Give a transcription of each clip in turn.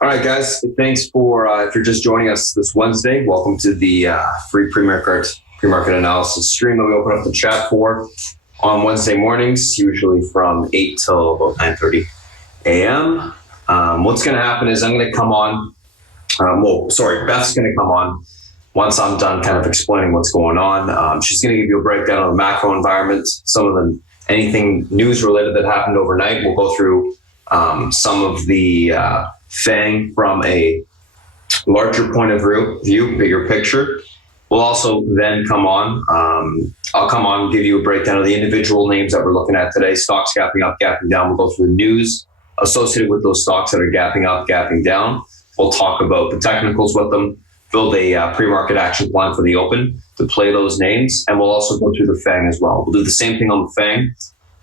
All right, guys. Thanks for if you're just joining us this Wednesday. Welcome to the free pre-market analysis stream that we open up the chat for on Wednesday mornings, usually from 8 till about 9:30 a.m. What's going to happen is I'm going to come on. Beth's going to come on once I'm done kind of explaining what's going on. She's going to give you a breakdown of the macro environment, anything news related that happened overnight. We'll go through some of the FANG from a larger point of view, bigger picture. We'll also then come on. I'll come on and give you a breakdown of the individual names that we're looking at today. Stocks gapping up, gapping down. We'll go through the news associated with those stocks that are gapping up, gapping down. We'll talk about the technicals with them, build a pre-market action plan for the open to play those names, and we'll also go through the FANG as well. We'll do the same thing on the FANG,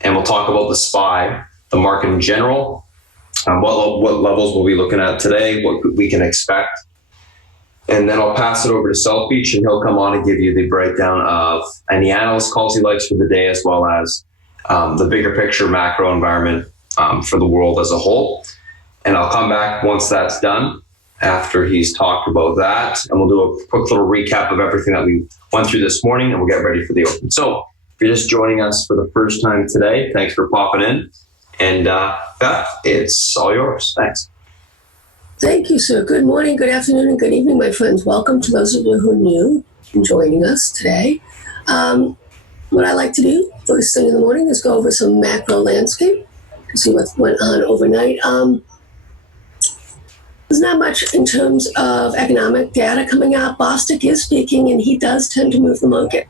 and we'll talk about the SPY, the market in general, what levels we'll be looking at today, what we can expect. And then I'll pass it over to Selfbeach, and he'll come on and give you the breakdown of any analyst calls he likes for the day, as well as the bigger picture macro environment for the world as a whole. And I'll come back once that's done, after he's talked about that, and we'll do a quick little recap of everything that we went through this morning, and we'll get ready for the open. So if you're just joining us for the first time today, thanks for popping in. And Beth, it's all yours. Thanks. Thank you, sir. Good morning, good afternoon, and good evening, my friends. Welcome to those of you who are new and joining us today. What I like to do first thing in the morning is go over some macro landscape to see what went on overnight. There's not much in terms of economic data coming out. Bostic is speaking, and he does tend to move the market.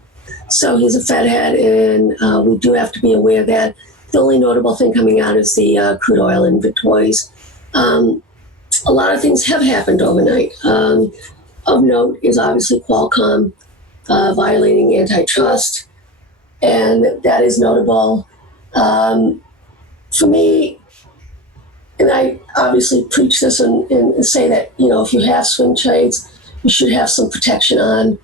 So he's a Fed head, and we do have to be aware that the only notable thing coming out is the crude oil inventories. A lot of things have happened overnight. Of note is obviously Qualcomm violating antitrust, and that is notable. For me, and I obviously preach this and say that, if you have swing trades, you should have some protection on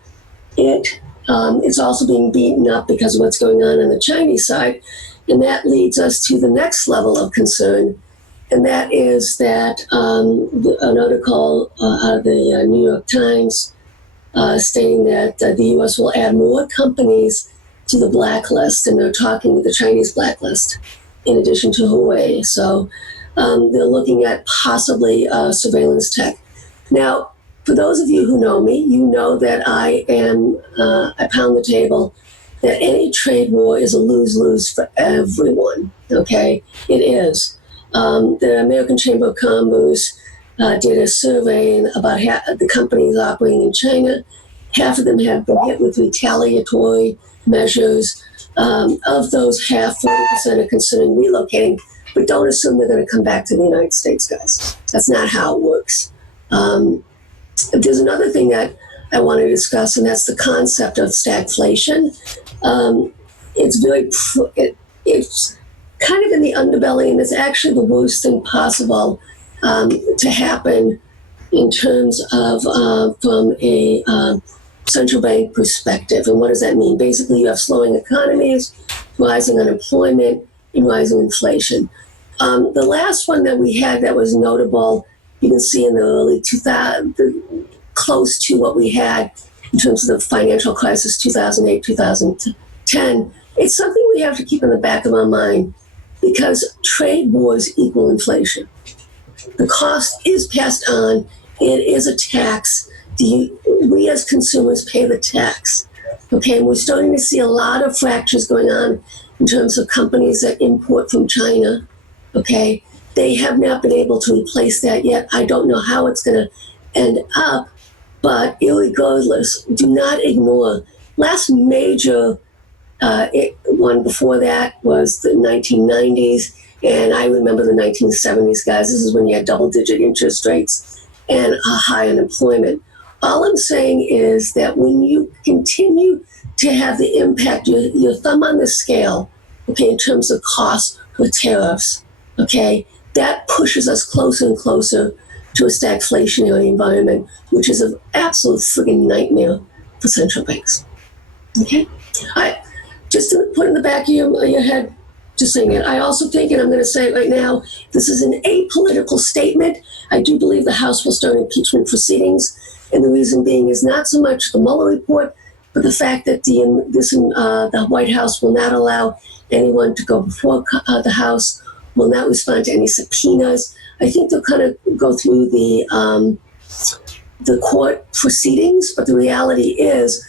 it. It's also being beaten up because of what's going on the Chinese side. And that leads us to the next level of concern, and that is that an article out of the New York Times stating that the U.S. will add more companies to the blacklist, and they're talking the Chinese blacklist in addition to Huawei. So they're looking at possibly surveillance tech. Now, for those of you who know me, you know that I pound the table that any trade war is a lose-lose for everyone, okay? It is. The American Chamber of Commerce did a survey, and about half of the companies operating in China, half of them have been hit with retaliatory measures. Of those, 40% are considering relocating, but don't assume they're going to come back to the United States, guys. That's not how it works. There's another thing that I want to discuss, and that's the concept of stagflation. It's kind of in the underbelly, and it's actually the worst thing possible to happen in terms of from a central bank perspective. And what does that mean? Basically, you have slowing economies, rising unemployment, and rising inflation. The last one that we had that was notable, you can see in the early 2000s, close to what we had in terms of the financial crisis, 2008, 2010. It's something we have to keep in the back of our mind, because trade wars equal inflation. The cost is passed on. It is a tax. We as consumers pay the tax. Okay, and we're starting to see a lot of fractures going on in terms of companies that import from China. Okay, they have not been able to replace that yet. I don't know how it's going to end up, but irregardless, do not ignore. Last major one before that was the 1990s, and I remember the 1970s, guys. This is when you had double-digit interest rates and a high unemployment. All I'm saying is that when you continue to have the impact, your thumb on the scale, okay, in terms of costs with tariffs, okay, that pushes us closer and closer to a stagflationary environment, which is an absolute friggin' nightmare for central banks. Okay? All right. Just to put in the back of your head, Just saying it. I also think, and I'm going to say it right now, this is an apolitical statement. I do believe the House will start impeachment proceedings, and the reason being is not so much the Mueller report, but the fact that the White House will not allow anyone to go before the House, will not respond to any subpoenas. I think they'll kind of go through the court proceedings, but the reality is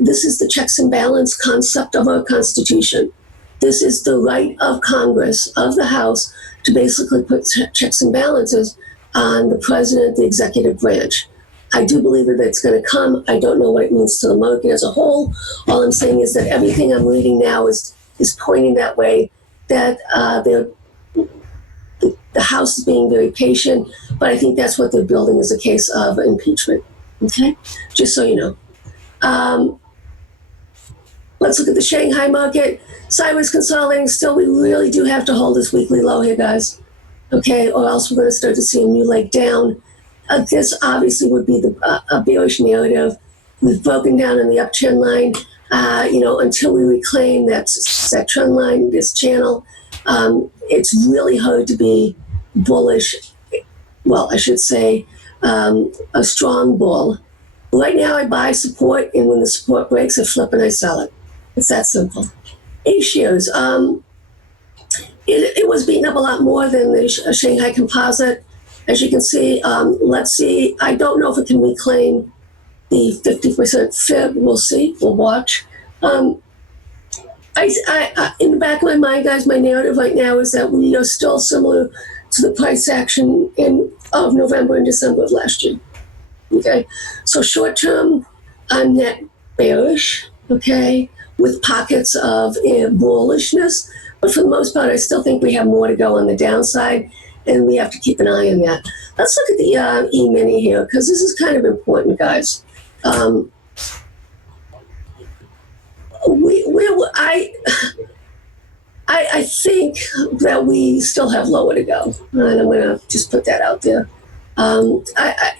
this is the checks and balance concept of our Constitution. This is the right of Congress, of the House, to basically put checks and balances on the president, the executive branch. I do believe that it's going to come. I don't know what it means to the market as a whole. All I'm saying is that everything I'm reading now is pointing that way, that the House is being very patient, but I think that's what they're building as a case of impeachment. Okay? Just so you know. Let's look at the Shanghai market. Sideways consolidating still. We really do have to hold this weekly low here, guys. Okay? Or else we're going to start to see a new leg down. This obviously would be a bearish narrative. We've broken down on the uptrend line. Until we reclaim that trend line, this channel, it's really hard to be bullish. Well, I should say a strong bull. Right now, I buy support, and when the support breaks, I flip and I sell it. It's that simple. A-shares. It was beaten up a lot more than the Shanghai Composite. As you can see, let's see. I don't know if it can reclaim the 50% fib. We'll see. We'll watch. In the back of my mind, guys, my narrative right now is that we are still similar to the price action of November and December of last year. Okay, so short term, I'm net bearish. Okay, with pockets of bullishness, but for the most part, I still think we have more to go on the downside, and we have to keep an eye on that. Let's look at the E-mini here, because this is kind of important, guys. I think that we still have lower to go, and I'm going to just put that out there.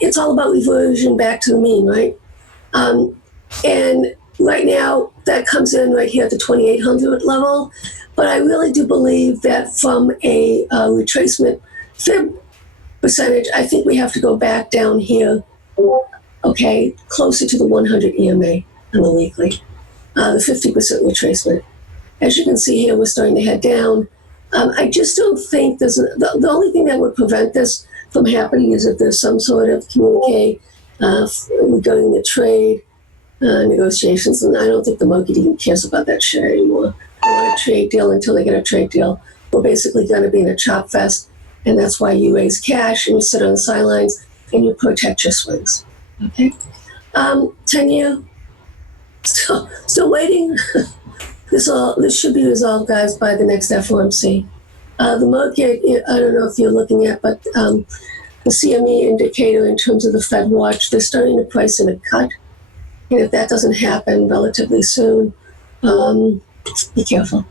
It's all about reversion back to the mean, right? And right now, that comes in right here at the 2,800 level. But I really do believe that from a retracement fib percentage, I think we have to go back down here, okay, closer to the 100 EMA on the weekly, the 50% retracement. As you can see here, we're starting to head down. I just don't think the only thing that would prevent this from happening is if there's some sort of communique regarding the trade negotiations, and I don't think the market even cares about that shit anymore. They want a trade deal until they get a trade deal. We're basically going to be in a chop fest, and that's why you raise cash and you sit on the sidelines and you protect your swings. Okay, 10-year, still waiting. This should be resolved, guys, by the next FOMC. The market, I don't know if you're looking at, but the CME indicator in terms of the Fed watch, they're starting to price in a cut. And if that doesn't happen relatively soon, be careful.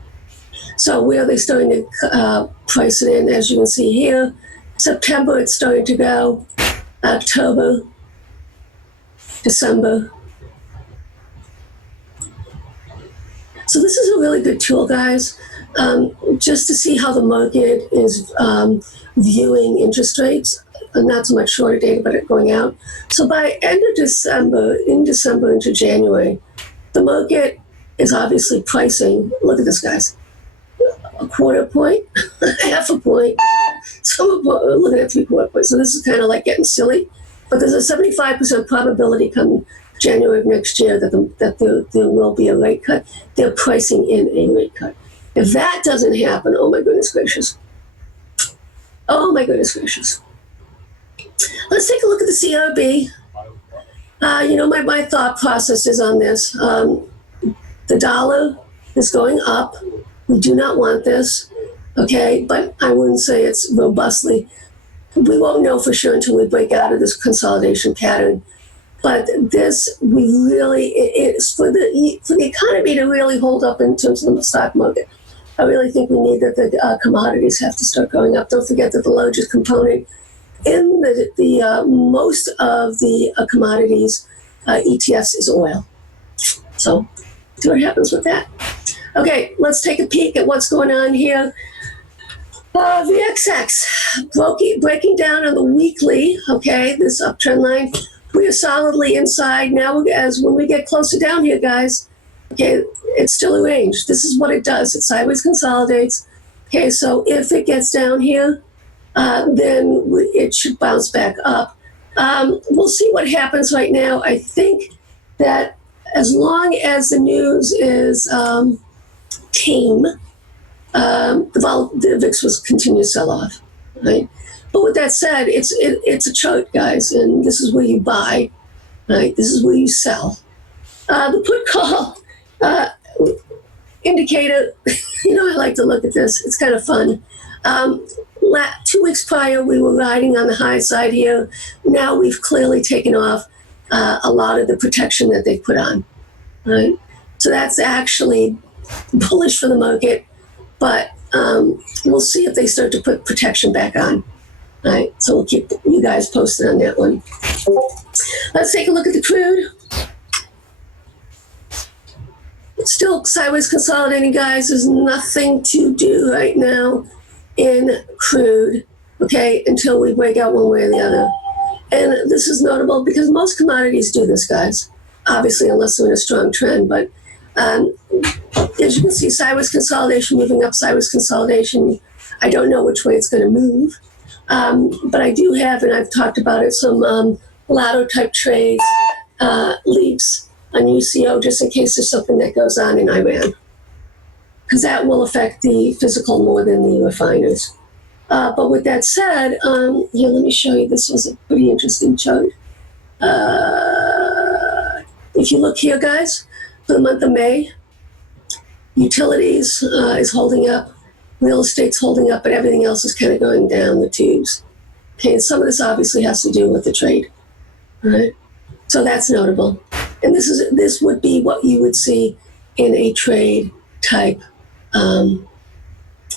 So where are they starting to price it in? As you can see here, September it's starting to go, October, December. So this is a really good tool, guys, just to see how the market is viewing interest rates. Not so much shorter data, but going out. So by end of December, into January, the market is obviously pricing. Look at this, guys. A quarter point, half a point. So we're looking at 3/4 points. So this is kind of like getting silly. But there's a 75% probability come January of next year that there will be a rate cut. They're pricing in a rate cut. If that doesn't happen, oh my goodness gracious. Oh my goodness gracious. Let's take a look at the CRB. My thought process is on this. The dollar is going up. We do not want this, okay? But I wouldn't say it's robustly. We won't know for sure until we break out of this consolidation pattern. But this, it's for the economy to really hold up in terms of the stock market. I really think we need that the commodities have to start going up. Don't forget that the largest component in the most of the commodities ETFs is oil. So see what happens with that. Okay, let's take a peek at what's going on here. VXX breaking down on the weekly. Okay, this uptrend line. We are solidly inside now. As when we get closer down here, guys. Okay, it's still a range. This is what it does. It sideways consolidates. Okay, so if it gets down here, then it should bounce back up. We'll see what happens right now. I think that as long as the news is tame, the VIX will continue to sell off, right? But with that said, it's a chart, guys, and this is where you buy, right? This is where you sell. The put call indicator, I like to look at this. It's kind of fun. 2 weeks prior, we were riding on the high side here. Now we've clearly taken off a lot of the protection that they put on, right? So that's actually bullish for the market, but we'll see if they start to put protection back on, right? So we'll keep you guys posted on that one. Let's take a look at the crude. Still sideways consolidating, guys. There's nothing to do right now in crude, okay, until we break out one way or the other. And this is notable because most commodities do this, guys, obviously, unless they're in a strong trend. But as you can see, sideways consolidation, moving up, sideways consolidation. I don't know which way it's going to move. But I do have, and I've talked about it, some ladder type trades, leaps on UCO, just in case there's something that goes on in Iran, because that will affect the physical more than the refiners. But with that said, here, let me show you. This was a pretty interesting chart. If you look here, guys, for the month of May, utilities is holding up, real estate's holding up, but everything else is kind of going down the tubes. Okay, and some of this obviously has to do with the trade, right? So that's notable. And this would be what you would see in a trade type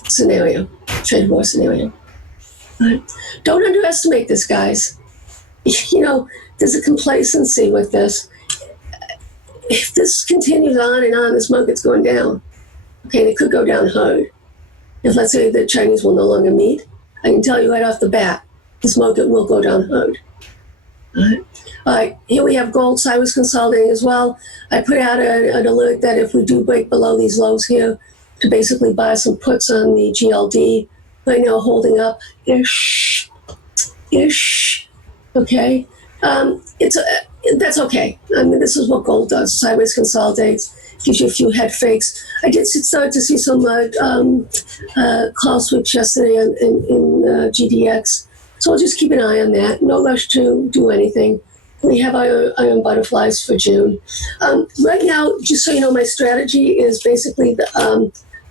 scenario, trade war scenario. Right? Don't underestimate this, guys. There's a complacency with this. If this continues on and on, this market's going down. Okay, and it could go down hard. If, let's say, the Chinese will no longer meet, I can tell you right off the bat, this market will go down hard. All right, here we have gold sideways consolidating as well. I put out an alert that if we do break below these lows here, to basically buy some puts on the GLD. Right now, holding up ish. Okay, that's okay. I mean, this is what gold does. Sideways consolidates, gives you a few head fakes. I did start to see some call switch yesterday in GDX. So I'll just keep an eye on that. No rush to do anything. We have our iron butterflies for June. Right now, just so you know, my strategy is basically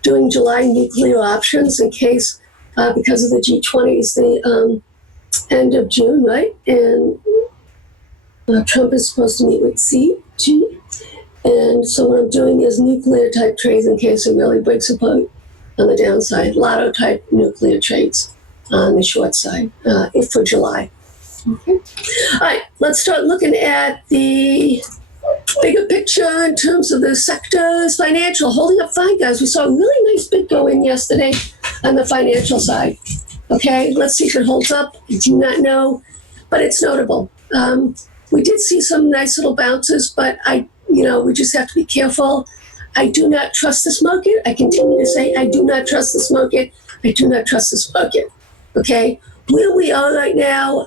doing July nuclear options in case, because of the G20s, the end of June, right? And Trump is supposed to meet with Xi. And so what I'm doing is nuclear type trades in case it really breaks apart on the downside. Lotto type nuclear trades on the short side for July. Okay. All right, let's start looking at the bigger picture in terms of the sectors. Financial, holding up fine, guys. We saw a really nice bid go in yesterday on the financial side. Okay, let's see if it holds up. I do not know, but it's notable. We did see some nice little bounces, but we just have to be careful. I do not trust this market. I continue to say I do not trust this market. I do not trust this market. Okay, where we are right now,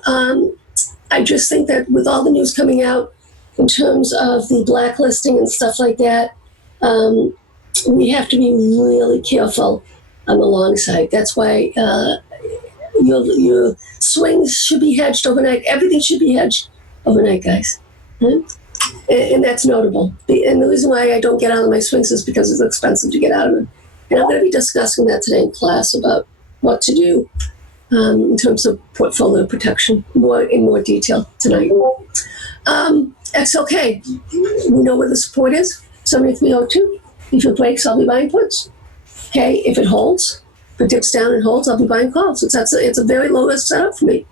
I just think that with all the news coming out in terms of the blacklisting and stuff like that, we have to be really careful on the long side. That's why your swings should be hedged overnight. Everything should be hedged overnight, guys. And that's notable. And the reason why I don't get out of my swings is because it's expensive to get out of them. And I'm going to be discussing that today in class about what to do in terms of portfolio protection in more detail tonight. XLK, we know where the support is, 73.02. If it breaks, I'll be buying puts. Okay, if it holds, if it dips down and holds, I'll be buying calls. It's a very low risk setup for me.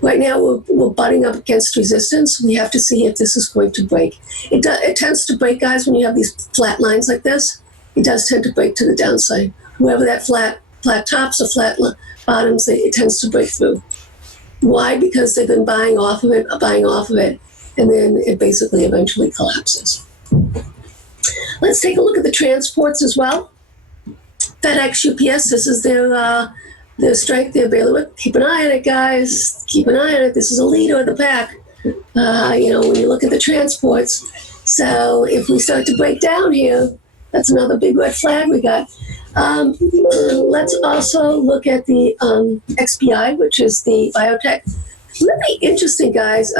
Right now, we're butting up against resistance. We have to see if this is going to break. It tends to break, guys, when you have these flat lines like this. it does tend to break to the downside. Wherever that flat tops or flat bottoms, it tends to break through. Why? Because they've been buying off of it, and then it basically eventually collapses. Let's take a look at the transports as well. FedEx, UPS, this is their strength, their bailiwick. Keep an eye on it, guys. Keep an eye on it. This is a leader of the pack. When you look at the transports. So if we start to break down here, that's another big red flag we got. Let's also look at the XPI, which is the biotech. Really interesting, guys.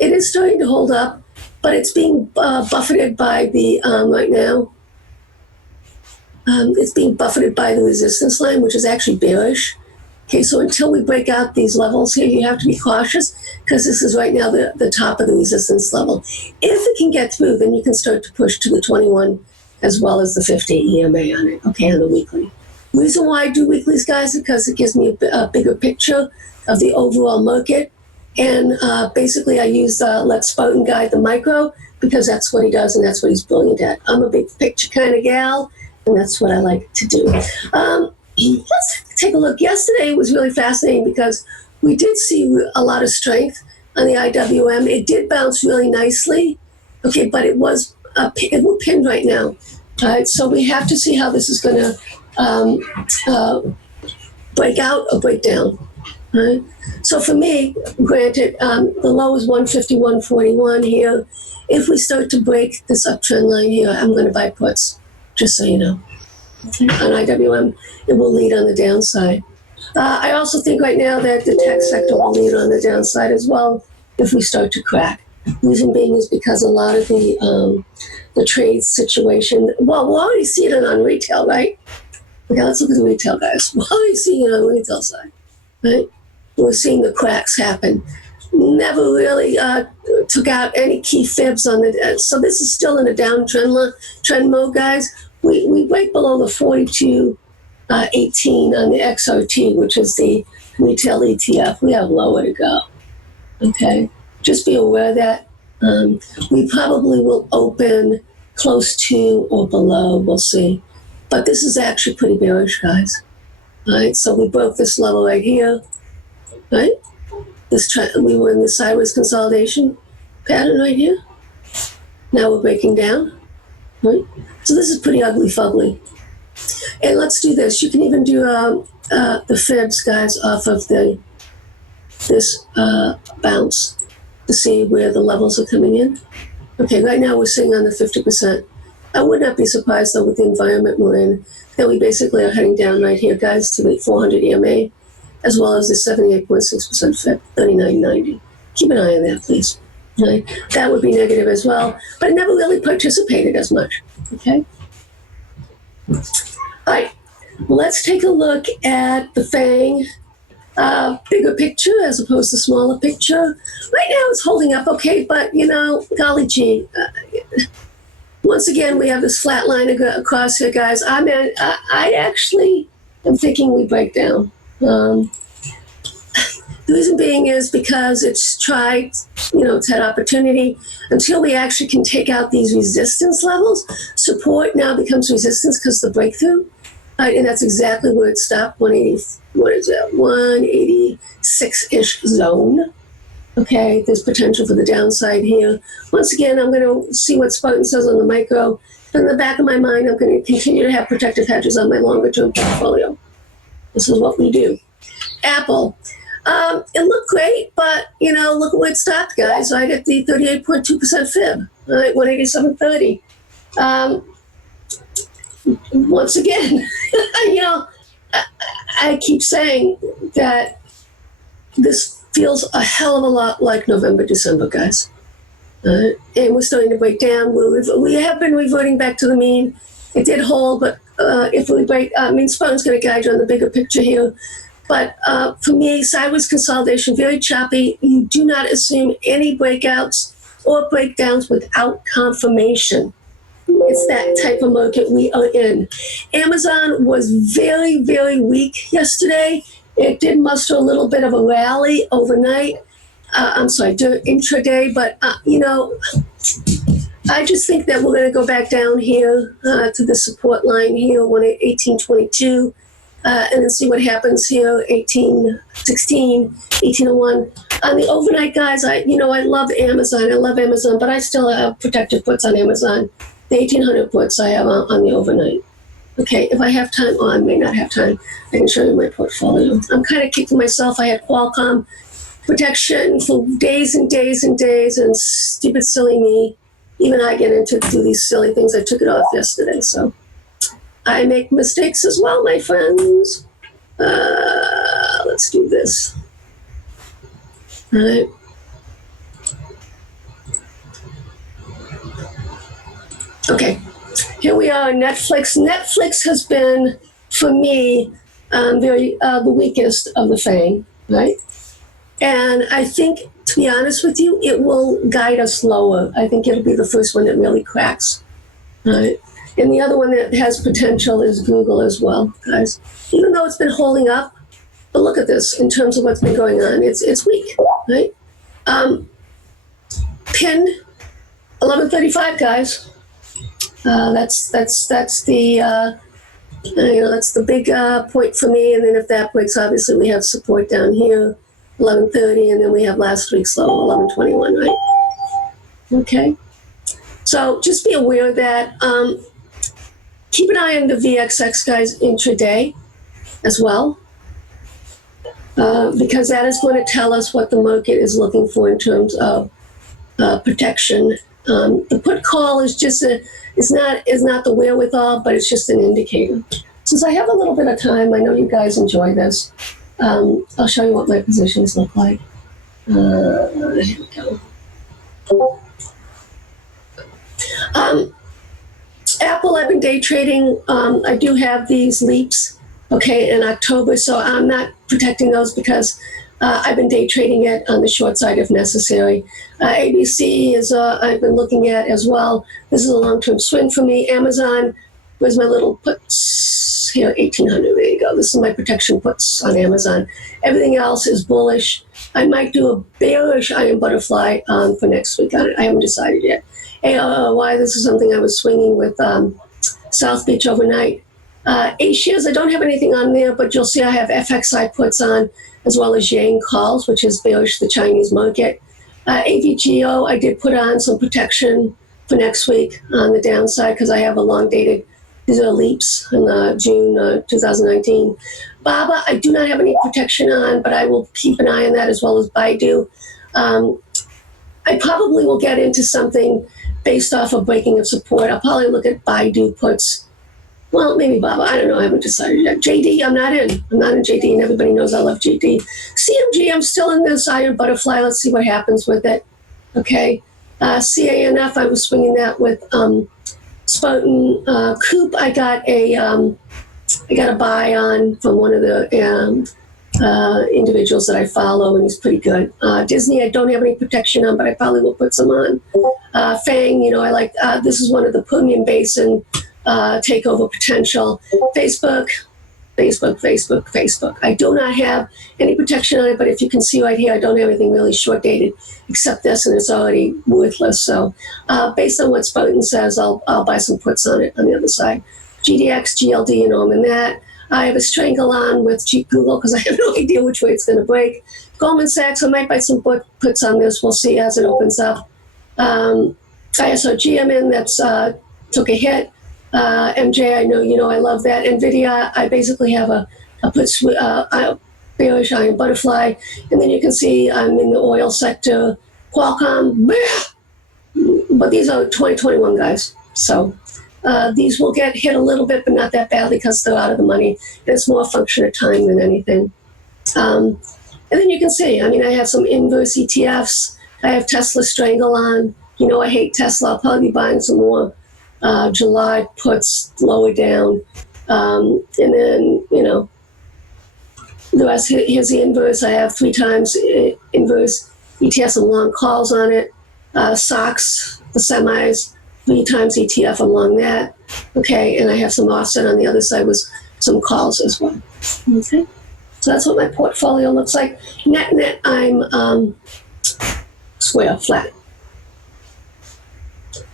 It is starting to hold up, but it's being buffeted by the, right now, it's being buffeted by the resistance line, which is actually bearish. Okay, so until we break out these levels here, you have to be cautious because this is right now the top of the resistance level. If it can get through, then you can start to push to the 21 as well as the 50 EMA on it, okay, on the weekly. Reason why I do weeklies, guys, is because it gives me a bigger picture of the overall market. And basically I use Let Spartan guide the micro because that's what he does and that's what he's brilliant at. I'm a big picture kind of gal, and that's what I like to do. Let's take a look. Yesterday was really fascinating because we did see a lot of strength on the IWM. It did bounce really nicely, okay, but it was pinned right now. All right, so we have to see how this is going to break out or break down. All right. So for me, granted, the low is 151.41 here. If we start to break this uptrend line here, I'm going to buy puts, just so you know. Okay. On IWM, it will lead on the downside. I also think right now that the tech sector will lead on the downside as well if we start to crack. Reason being is because a lot of the trade situation, well, we'll already see it on retail, right? Okay, let's look at the retail, guys. We're already seeing it on the retail side, right? We're seeing the cracks happen. Never really took out any key fibs on the, so this is still in a downtrend mode, guys. We break below the 42.18 on the XRT, which is the retail ETF. We have lower to go. Okay, just be aware that we probably will open close to or below. We'll see, but this is actually pretty bearish, guys. All right, so we broke this level right here. Right, we were in the sideways consolidation pattern right here. Now we're breaking down. Right? So this is pretty ugly fugly. And let's do this. You can even do the fibs, guys, off of this bounce to see where the levels are coming in. Okay, right now we're sitting on the 50%. I would not be surprised, though, with the environment we're in, that we basically are heading down right here, guys, to the 400 EMA, as well as the 78.6% fib, 39.90. Keep an eye on that, please. Okay. That would be negative as well, but it never really participated as much. Okay. All right. Let's take a look at the FANG bigger picture as opposed to smaller picture. Right now it's holding up okay, but golly gee. Once again, we have this flat line across here, guys. I actually am thinking we break down. The reason being is because it's tried, it's had opportunity. Until we actually can take out these resistance levels, support now becomes resistance because of the breakthrough. And that's exactly where it stopped, 186-ish zone. Okay, there's potential for the downside here. Once again, I'm going to see what Spartan says on the micro. In the back of my mind, I'm going to continue to have protective hedges on my longer-term portfolio. This is what we do. Apple. It looked great, but, look at where it stopped, guys. Right at the 38.2% fib, right, 187.30. Once again, I keep saying that this feels a hell of a lot like November, December, guys. And we're starting to break down. We have been reverting back to the mean. It did hold, but if we break, Spartan's going to guide you on the bigger picture here. But for me, sideways consolidation, very choppy. You do not assume any breakouts or breakdowns without confirmation. It's that type of market we are in. Amazon was very, very weak yesterday. It did muster a little bit of a rally overnight. Intraday, but I just think that we're going to go back down here to the support line here, 1822, and then see what happens here, 1816, 1801. On the overnight, guys, I love Amazon. I love Amazon, but I still have protected puts on Amazon. The 1800 puts I have on the overnight. Okay, if I have time, I may not have time, I can show you my portfolio. I'm kind of kicking myself. I had Qualcomm protection for days and days and days, and stupid, silly me. Even I get into do these silly things. I took it off yesterday, so I make mistakes as well, my friends. Let's do this. All right. Okay, here we are, Netflix. Netflix has been, for me, the weakest of the FANG, right? And I think, to be honest with you, it will guide us lower. I think it'll be the first one that really cracks, right? And the other one that has potential is Google as well, guys. Even though it's been holding up, but look at this in terms of what's been going on. It's weak, right? Pinned 1135, guys. That's the that's the big point for me. And then if that breaks, obviously we have support down here, 1130, and then we have last week's low, 1121, right? Okay. So just be aware of that. Keep an eye on the VXX, guys, intraday as well, because that is going to tell us what the market is looking for in terms of protection. The put call is just is not the wherewithal, but it's just an indicator. Since I have a little bit of time, I know you guys enjoy this. I'll show you what my positions look like. Here we go. Apple, I've been day trading. I do have these leaps, okay, in October, so I'm not protecting those because I've been day trading it on the short side if necessary. ABC is I've been looking at as well. This is a long-term swing for me. Amazon, where's my little puts? Here, 1800, there you go. This is my protection puts on Amazon. Everything else is bullish. I might do a bearish iron butterfly for next week on it. I haven't decided yet. AOY, this is something I was swinging with South Beach overnight. A-shares, I don't have anything on there, but you'll see I have FXI puts on, as well as Yang calls, which is bearish the Chinese market. AVGO, I did put on some protection for next week on the downside because I have a long-dated, these are leaps in June 2019. BABA, I do not have any protection on, but I will keep an eye on that as well as Baidu. I probably will get into something based off of breaking of support. I'll probably look at Baidu puts. Well, maybe Baba. I don't know. I haven't decided yet. JD, I'm not in. I'm not in JD, and everybody knows I love JD. CMG, I'm still in this iron butterfly. Let's see what happens with it. Okay. CANF, I was swinging that with Spartan. Coop, I got a buy on from one of the individuals that I follow, and he's pretty good. Disney, I don't have any protection on, but I probably will put some on. FANG, I like, this is one of the Permian Basin takeover potential. Facebook. I do not have any protection on it, but if you can see right here, I don't have anything really short dated except this, and it's already worthless. So based on what Spartan says, I'll buy some puts on it on the other side. GDX, GLD, I'm in that. I have a strangle on with Google because I have no idea which way it's going to break. Goldman Sachs, I might buy some puts on this. We'll see as it opens up. ISOG, I'm in. That's took a hit. MJ, I know, I love that. NVIDIA, I basically have a put bearish iron butterfly. And then you can see I'm in the oil sector. Qualcomm, but these are 2021 guys. So these will get hit a little bit, but not that badly because they're out of the money. And it's more a function of time than anything. And then you can see, I have some inverse ETFs. I have Tesla strangle on. I hate Tesla. I'll probably be buying some more July puts lower down. And then, the rest, here's the inverse. I have 3 times inverse ETFs and long calls on it. SOX, the semis, 3 times ETF along that. Okay, and I have some offset on the other side with some calls as well. Okay, so that's what my portfolio looks like. Net, I'm square, flat.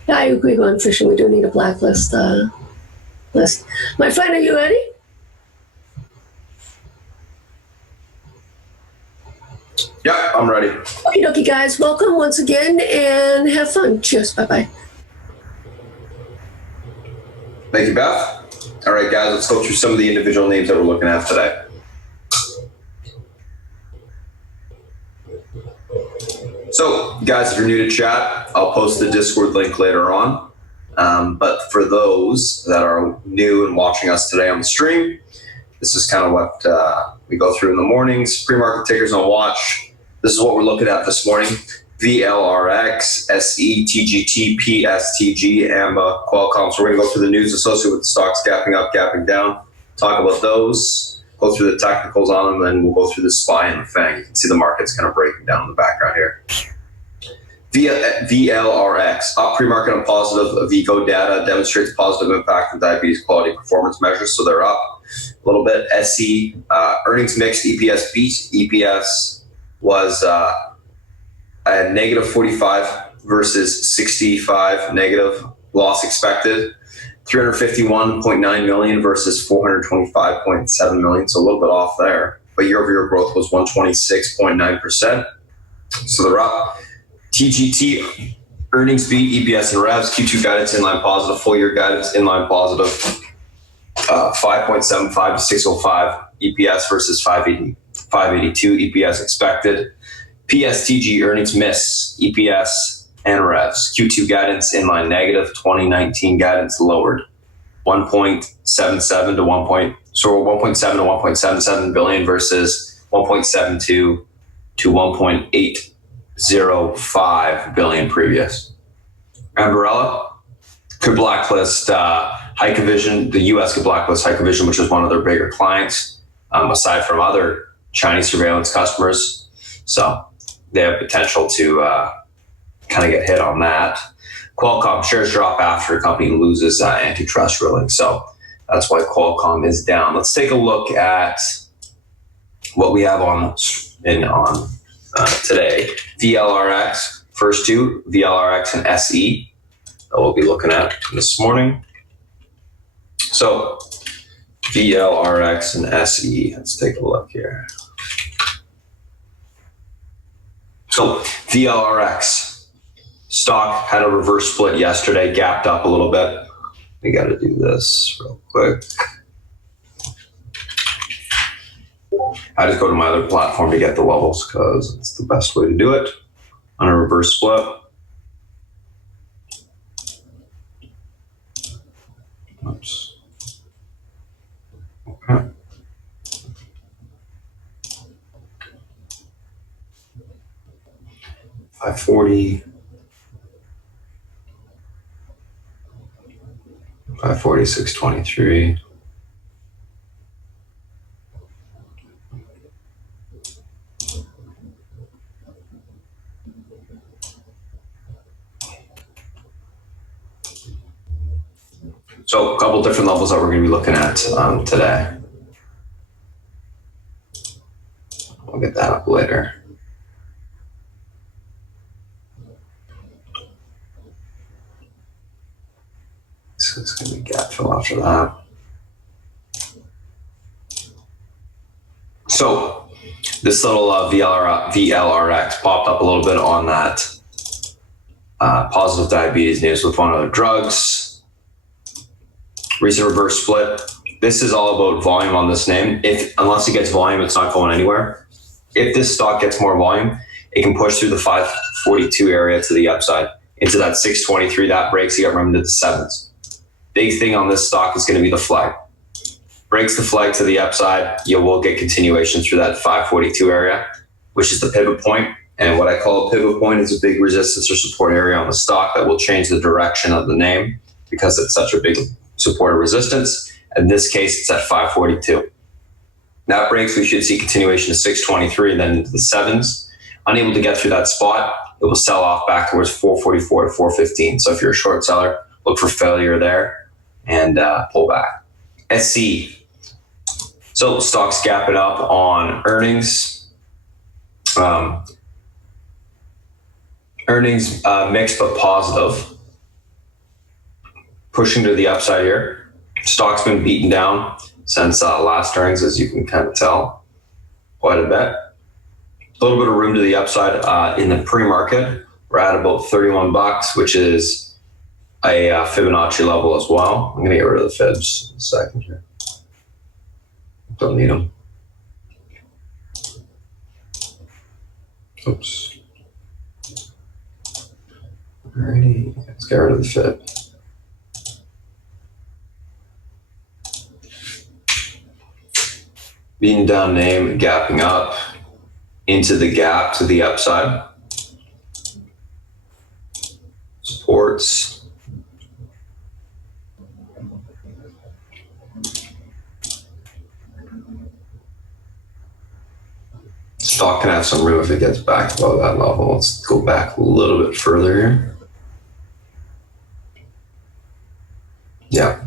Yeah, I agree on fishing. We do need a blacklist list. My friend, are you ready? Yeah, I'm ready. Okie dokie, guys. Welcome once again and have fun. Cheers. Bye-bye. Thank you, Beth. All right, guys, let's go through some of the individual names that we're looking at today. So, guys, if you're new to chat, I'll post the Discord link later on. But for those that are new and watching us today on the stream, this is kind of what we go through in the mornings. Pre-market tickers on watch. This is what we're looking at this morning. VLRX, SE, TGT, PSTG, AMBA, Qualcomm. So we're going to go through the news associated with the stocks gapping up, gapping down, talk about those, go through the technicals on them, and then we'll go through the SPY and the FANG. You can see the market's kind of breaking down in the background here. VLRX, up pre-market on positive. Vigo data demonstrates positive impact of diabetes quality performance measures, so they're up a little bit. SE, earnings mixed, EPS beat. EPS was a negative 45 versus 65 negative loss expected. 351.9 million versus 425.7 million, so a little bit off there. But year-over-year growth was 126.9%. So they're up. TGT, earnings beat, EPS and revs, Q2 guidance inline positive, full year guidance inline positive, 5.75 to 605 EPS versus 582 EPS expected. PSTG earnings miss, EPS and revs, Q2 guidance inline negative, 2019 guidance lowered, 1.77 to 1.77 billion versus 1.72 to 1.805 billion previous. Ambarella could blacklist Hikvision. The U.S. could blacklist Hikvision, which is one of their bigger clients, aside from other Chinese surveillance customers. So they have potential to kind of get hit on that. Qualcomm shares drop after a company loses antitrust ruling. So that's why Qualcomm is down. Let's take a look at what we have on today. VLRX, first two, VLRX and SE, that we'll be looking at this morning. So VLRX and SE, let's take a look here. So VLRX, stock had a reverse split yesterday, gapped up a little bit. We got to do this real quick. I just go to my other platform to get the levels because it's the best way to do it on a reverse split. Oops. Okay. $540, $546.23. So a couple different levels that we're going to be looking at today. We'll get that up later. So it's going to be gap fill after that. So this little VLRX popped up a little bit on that positive diabetes news with one of their drugs. Recent reverse split. This is all about volume on this name. Unless it gets volume, it's not going anywhere. If this stock gets more volume, it can push through the 542 area to the upside into that 623. That breaks, you got room into the sevens. Big thing on this stock is going to be the flag. Breaks the flag to the upside, you will get continuation through that 542 area, which is the pivot point. And what I call a pivot point is a big resistance or support area on the stock that will change the direction of the name because it's such a big support or resistance. In this case, it's at 542. That breaks, we should see continuation to 623 and then into the sevens. Unable to get through that spot, it will sell off back towards 444 to 415. So if you're a short seller, look for failure there and pull back. SC. So stocks gapping up on earnings. Earnings mixed but positive. pushing to the upside here. Stock's been beaten down since last earnings, as you can kind of tell, quite a bit. A little bit of room to the upside in the pre-market. We're at about 31 bucks, which is a Fibonacci level as well. I'm gonna get rid of the fibs in a second here. Don't need them. Oops. Alrighty, let's get rid of the fib. Beaten down name, gapping up into the gap to the upside. Supports. Stock can have some room if it gets back above that level. Let's go back a little bit further here. Yeah.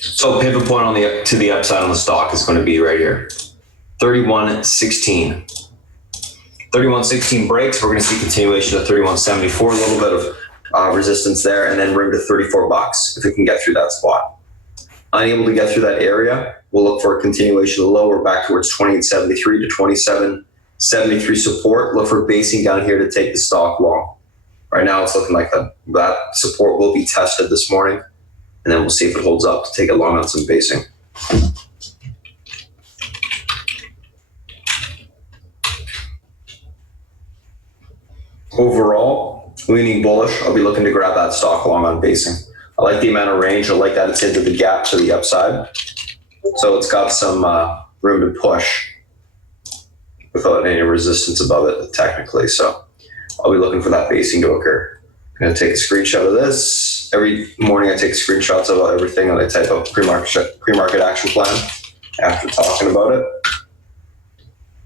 So pivot point on to the upside on the stock is going to be right here, 31.16. 31.16 breaks. We're going to see continuation of 31.74, a little bit of resistance there, and then room to 34 bucks if we can get through that spot. Unable to get through that area, we'll look for a continuation lower back towards 28.73 to 27.73 support. Look for basing down here to take the stock long. Right now, it's looking like that support will be tested this morning. And then we'll see if it holds up to take it long on some basing. Overall, leaning bullish. I'll be looking to grab that stock long on basing. I like the amount of range. I like that it's into the gap to the upside. So it's got some room to push without any resistance above it technically. So I'll be looking for that basing to occur. I'm going to take a screenshot of this. Every morning I take screenshots of everything and I type up pre-market action plan after talking about it.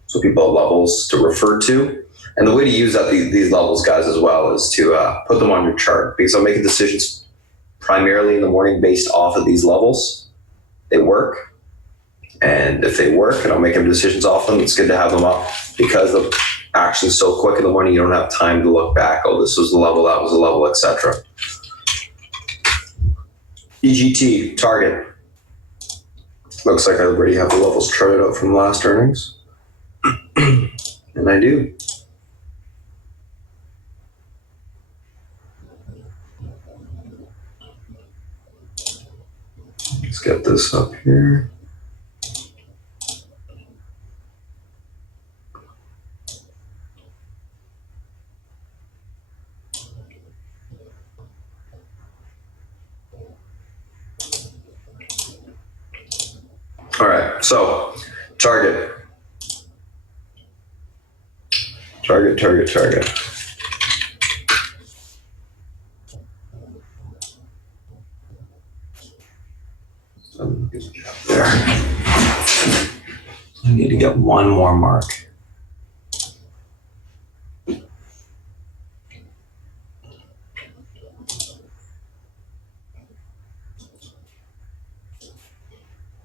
So people have levels to refer to. And the way to use these levels, guys, as well, is to put them on your chart, because I'm making decisions primarily in the morning based off of these levels. They work. And if they work and I'm making decisions off them, it's good to have them up, because the action's so quick in the morning, you don't have time to look back. Oh, this was the level, that was the level, etc. EGT, target. Looks like I already have the levels charted out from last earnings. And I do. Let's get this up here. All right, so target. 'There. I need to get one more mark.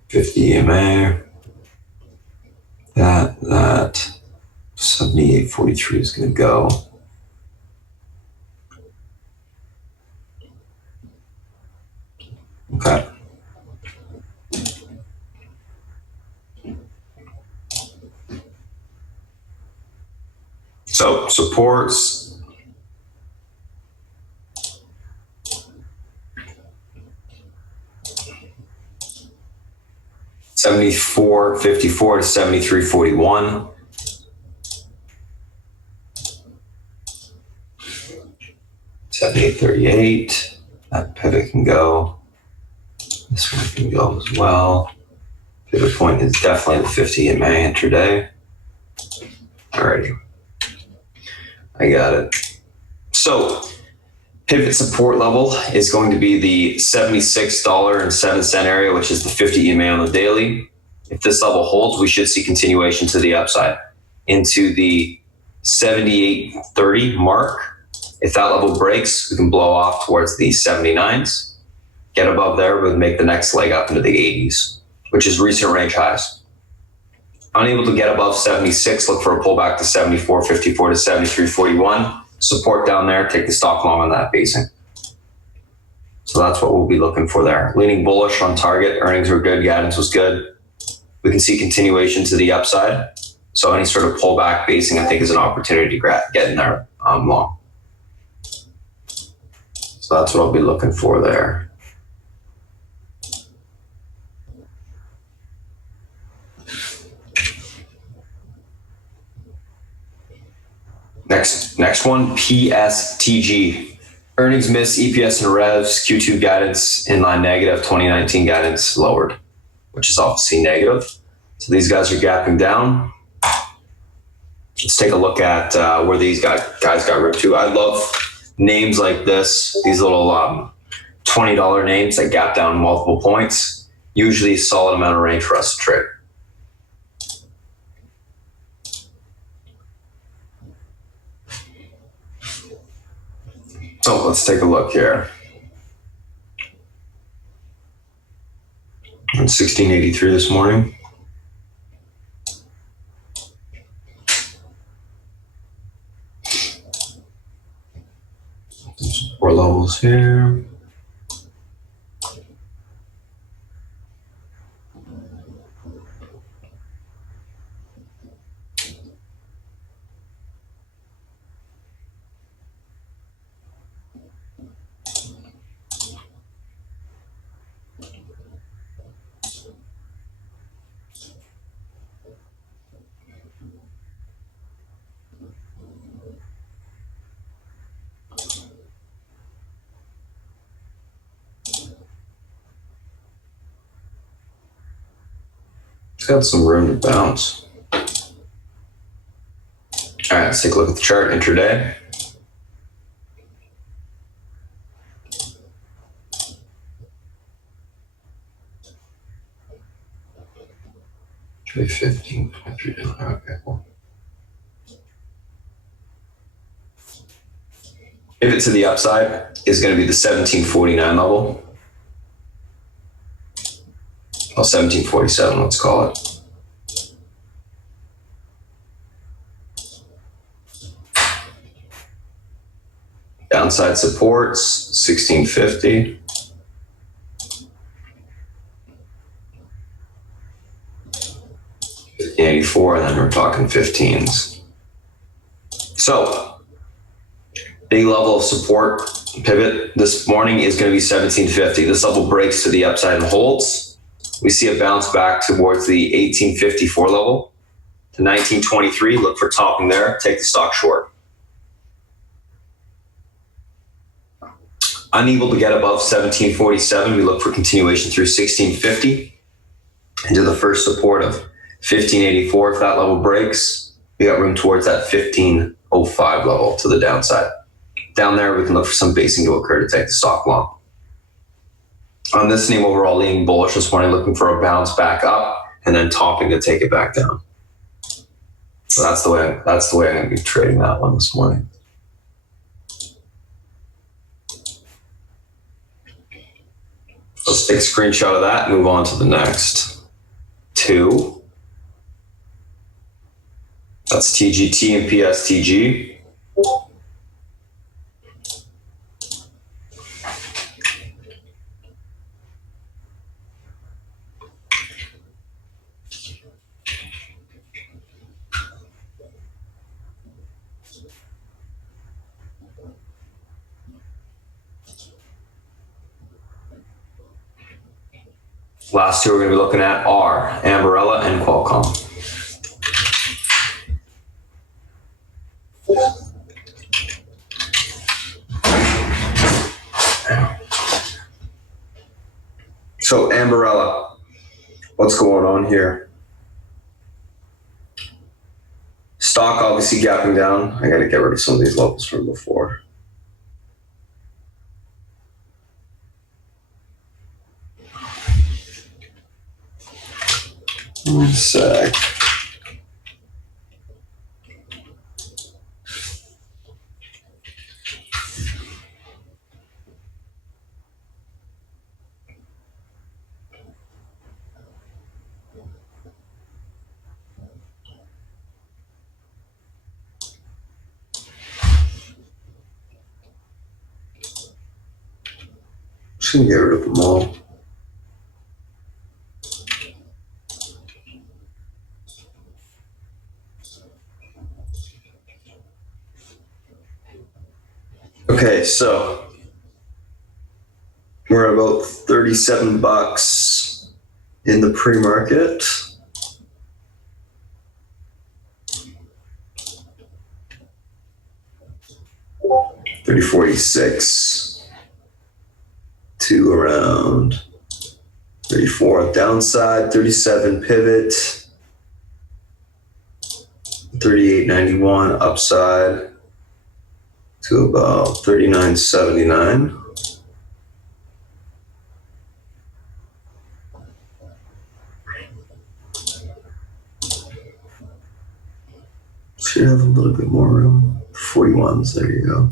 $50 EMA. That 78.43 is going to go. Okay. So supports. $74.54 to $73.41. $78.38. That pivot can go. This one can go as well. Pivot point is definitely the 50 EMA intraday. Alrighty. I got it. So pivot support level is going to be the $76.07 area, which is the 50 EMA on the daily. If this level holds, we should see continuation to the upside. into the 78.30 mark. If that level breaks, we can blow off towards the 79s. Get above there, we would make the next leg up into the 80s, which is recent range highs. Unable to get above 76, look for a pullback to 74.54 to 73.41. Support down there, take the stock long on that basing. So that's what we'll be looking for there. Leaning bullish on target, earnings were good, guidance was good. We can see continuation to the upside. So any sort of pullback basing, I think, is an opportunity to get in there long. So that's what I'll be looking for there. Next one, PSTG. Earnings miss, EPS and revs, Q2 guidance in line negative, 2019 guidance lowered, which is obviously negative. So these guys are gapping down. Let's take a look at where these guys got ripped to. I love names like this, these little $20 names that gap down multiple points. Usually a solid amount of range for us to trade. So let's take a look here. On 1683 this morning. Support levels here. It's got some room to bounce. All right, let's take a look at the chart intraday. Trade 15. Okay, cool. Pivot to the upside is going to be the 1749 level. Well, 1747, let's call it. Downside supports, 1650. $15.84, and then we're talking 15s. So, big level of support pivot this morning is going to be 1750. This level breaks to the upside and holds. We see a bounce back towards the 1854 level to 1923. Look for topping there. Take the stock short. Unable to get above 1747, we look for continuation through 1650 into the first support of 1584. If that level breaks, we got room towards that 1505 level to the downside. Down there, we can look for some basing to occur to take the stock long. On this name, overall leaning bullish this morning, looking for a bounce back up and then topping to take it back down. So that's the way I'm going to be trading that one this morning. Let's take a screenshot of that and move on to the next two. That's TGT and PSTG. Last two we're going to be looking at are Ambarella and Qualcomm. So Ambarella, what's going on here? Stock obviously gapping down. I got to get rid of some of these levels from before. One sec. Just gonna get rid of them all. Okay, so we're at about $37 in the pre-market. $34.86 to around 34 downside, 37 pivot, 38.91 upside to about 39.79. Should have a little bit more room. 41s, there you go.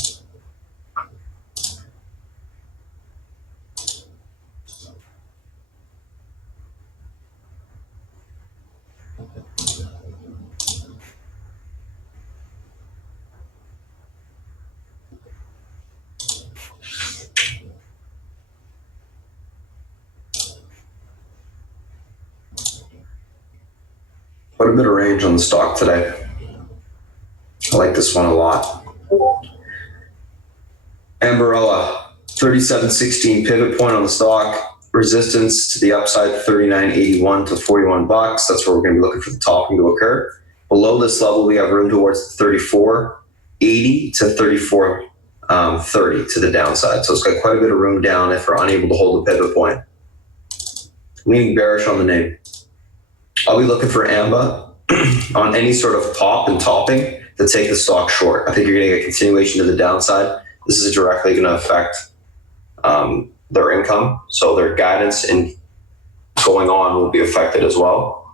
Quite a bit of range on the stock today. I like this one a lot. Ambarella, 37.16 pivot point on the stock. Resistance to the upside, 39.81 to $41. That's where we're going to be looking for the topping to occur. Below this level, we have room towards 34.80 to 34.30 to the downside. So it's got quite a bit of room down if we're unable to hold the pivot point. Leaning bearish on the name. I'll be looking for AMBA on any sort of pop and topping to take the stock short. I think you're going to get a continuation to the downside. This is directly going to affect their income. So their guidance in going on will be affected as well.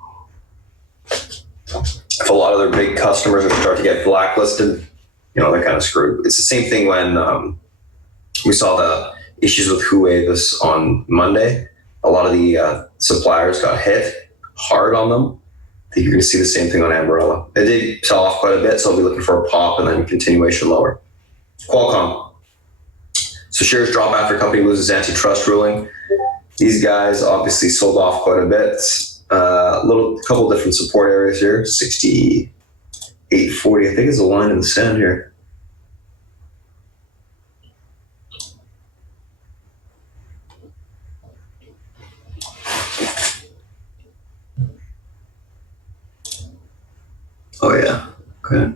If a lot of their big customers are starting to get blacklisted, they're kind of screwed. It's the same thing when we saw the issues with Huawei on Monday. A lot of the suppliers got hit hard on them. I think you're going to see the same thing on Ambarella. It did sell off quite a bit, so I'll be looking for a pop and then continuation lower. Qualcomm. So shares drop after company loses antitrust ruling. These guys obviously sold off quite a bit. Couple different support areas here. 68.40, I think is a line in the sand here. Oh yeah, okay.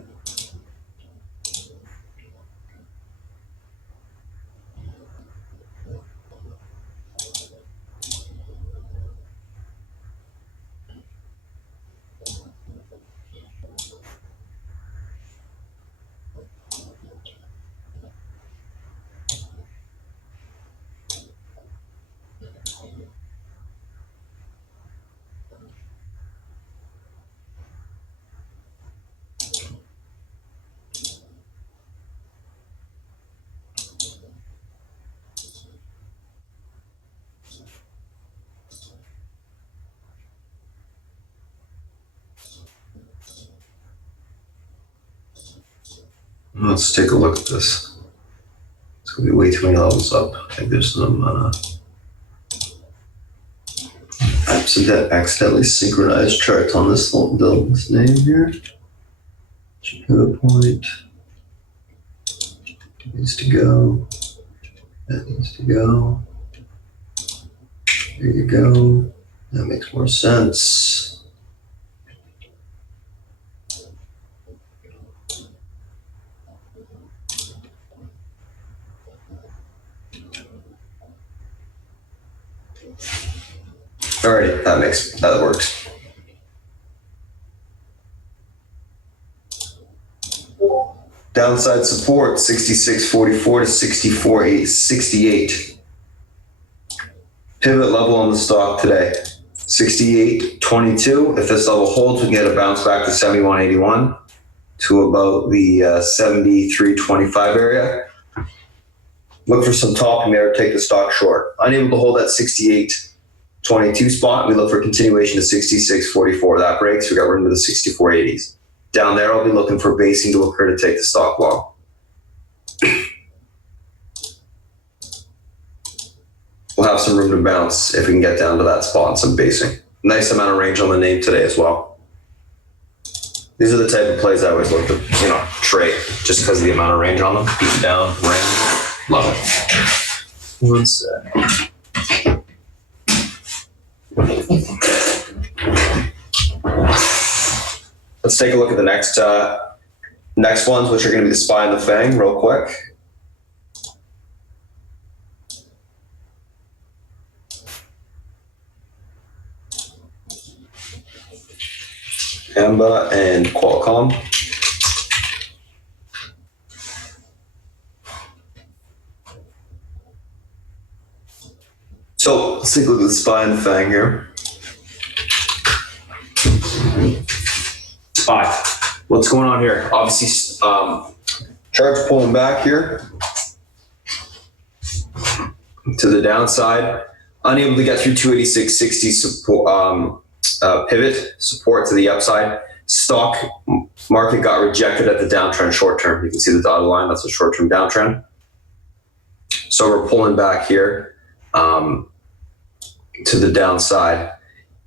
Let's take a look at this. It's going to be way too many levels up. I think there's some accidentally synchronized charts on this name here. Pivot point. Needs to go. That needs to go. There you go. That makes more sense. Alrighty, that works. Downside support 66.44 to 64.68. Pivot level on the stock today 68.22. If this level holds, we can get a bounce back to 71.81 to about the 73.25 area. Look for some topping there to take the stock short. Unable to hold that 68.22 spot, we look for continuation to 66.44. That breaks, we got room to the 64.80s. Down there, I'll be looking for basing to occur to take the stock long. have some room to bounce if we can get down to that spot and some basing. Nice amount of range on the name today as well. These are the type of plays I always look to, trade just because of the amount of range on them. Beat down, range, love it. One sec. Let's take a look at the next ones, which are going to be the SPY and the FANG, real quick. AMBA and Qualcomm. So let's take a look at the SPY and the FANG here. SPY. What's going on here? Obviously, chart's pulling back here to the downside. Unable to get through 286.60 support. Pivot support to the upside. Stock market got rejected at the downtrend short term. You can see the dotted line, that's a short term downtrend. So we're pulling back here to the downside.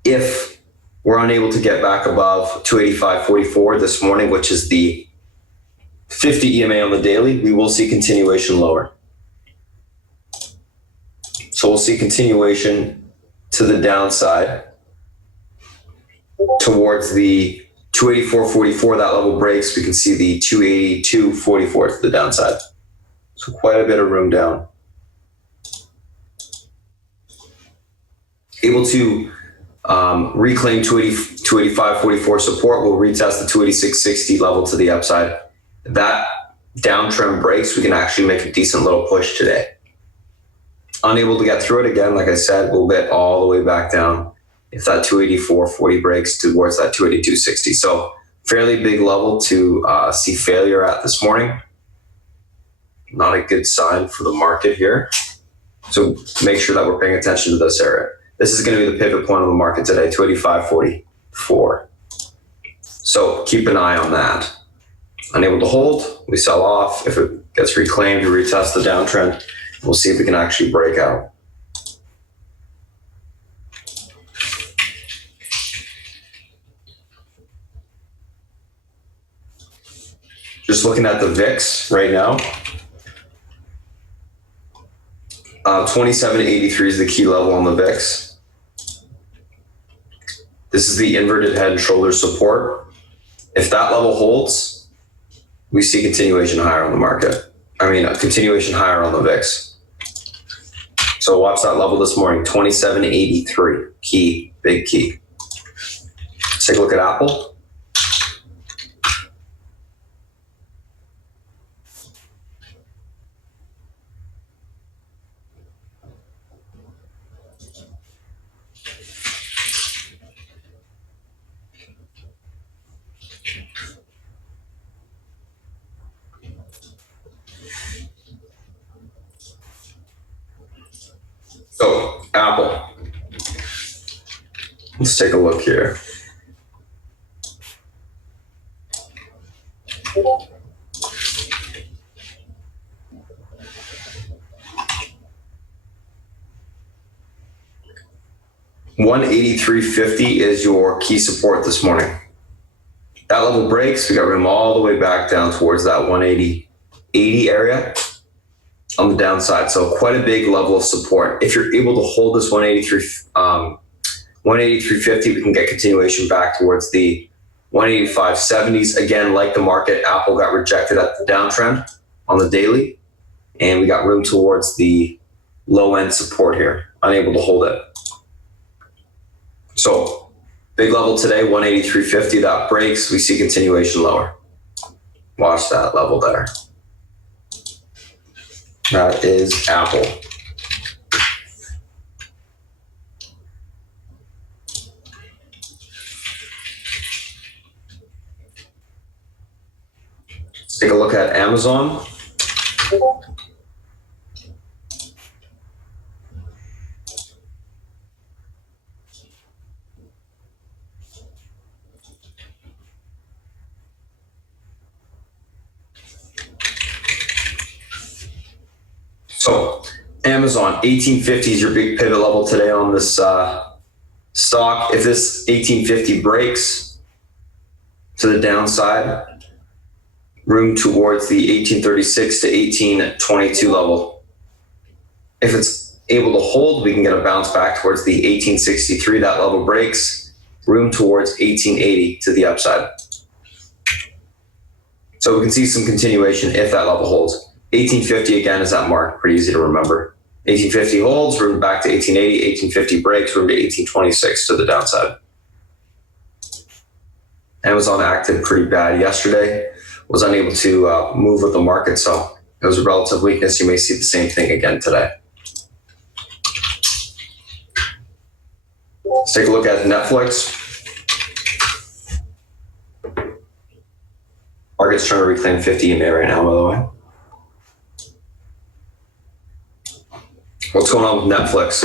If we're unable to get back above 285.44 this morning, which is the 50 EMA on the daily, we will see continuation lower. So we'll see continuation to the downside towards the 284.44. That level breaks, we can see the 282.44 to the downside. So quite a bit of room down. Able to reclaim 285.44 support. We'll retest the 286.60 level to the upside. If that downtrend breaks, we can actually make a decent little push today. Unable to get through it again, like I said, we'll get all the way back down if that 284.40 breaks towards that 282.60. So fairly big level to see failure at this morning. Not a good sign for the market here. So make sure that we're paying attention to this area. This is going to be the pivot point of the market today, 285.44. So keep an eye on that. Unable to hold, we sell off. If it gets reclaimed, we retest the downtrend. We'll see if we can actually break out. Just looking at the VIX right now. 27.83 is the key level on the VIX. This is the inverted head and shoulder support. If that level holds, we see continuation higher on the market. A continuation higher on the VIX. So watch that level this morning, 27.83. Key, big key. Let's take a look at Apple. So, Apple. Let's take a look here. $183.50 is your key support this morning. That level breaks, we got room all the way back down towards that 180.80 area on the downside. So quite a big level of support. If you're able to hold this 183.50, we can get continuation back towards the 185.70s. Again, like the market, Apple got rejected at the downtrend on the daily, and we got room towards the low end support here, unable to hold it. So big level today, 183.50, that breaks, we see continuation lower. Watch that level there. That is Apple. Let's take a look at Amazon. So Amazon, 1850 is your big pivot level today on this stock. If this 1850 breaks to the downside, room towards the 1836 to 1822 level. If it's able to hold, we can get a bounce back towards the 1863. That level breaks, room towards 1880 to the upside. So we can see some continuation if that level holds. 1850 again is that mark, pretty easy to remember. 1850 holds, room back to 1880, 1850 breaks, room to 1826 to the downside. Amazon acted pretty bad yesterday, was unable to move with the market, so it was a relative weakness. You may see the same thing again today. Let's take a look at Netflix. Market's trying to reclaim 50 EMA right now, by the way. What's going on with Netflix?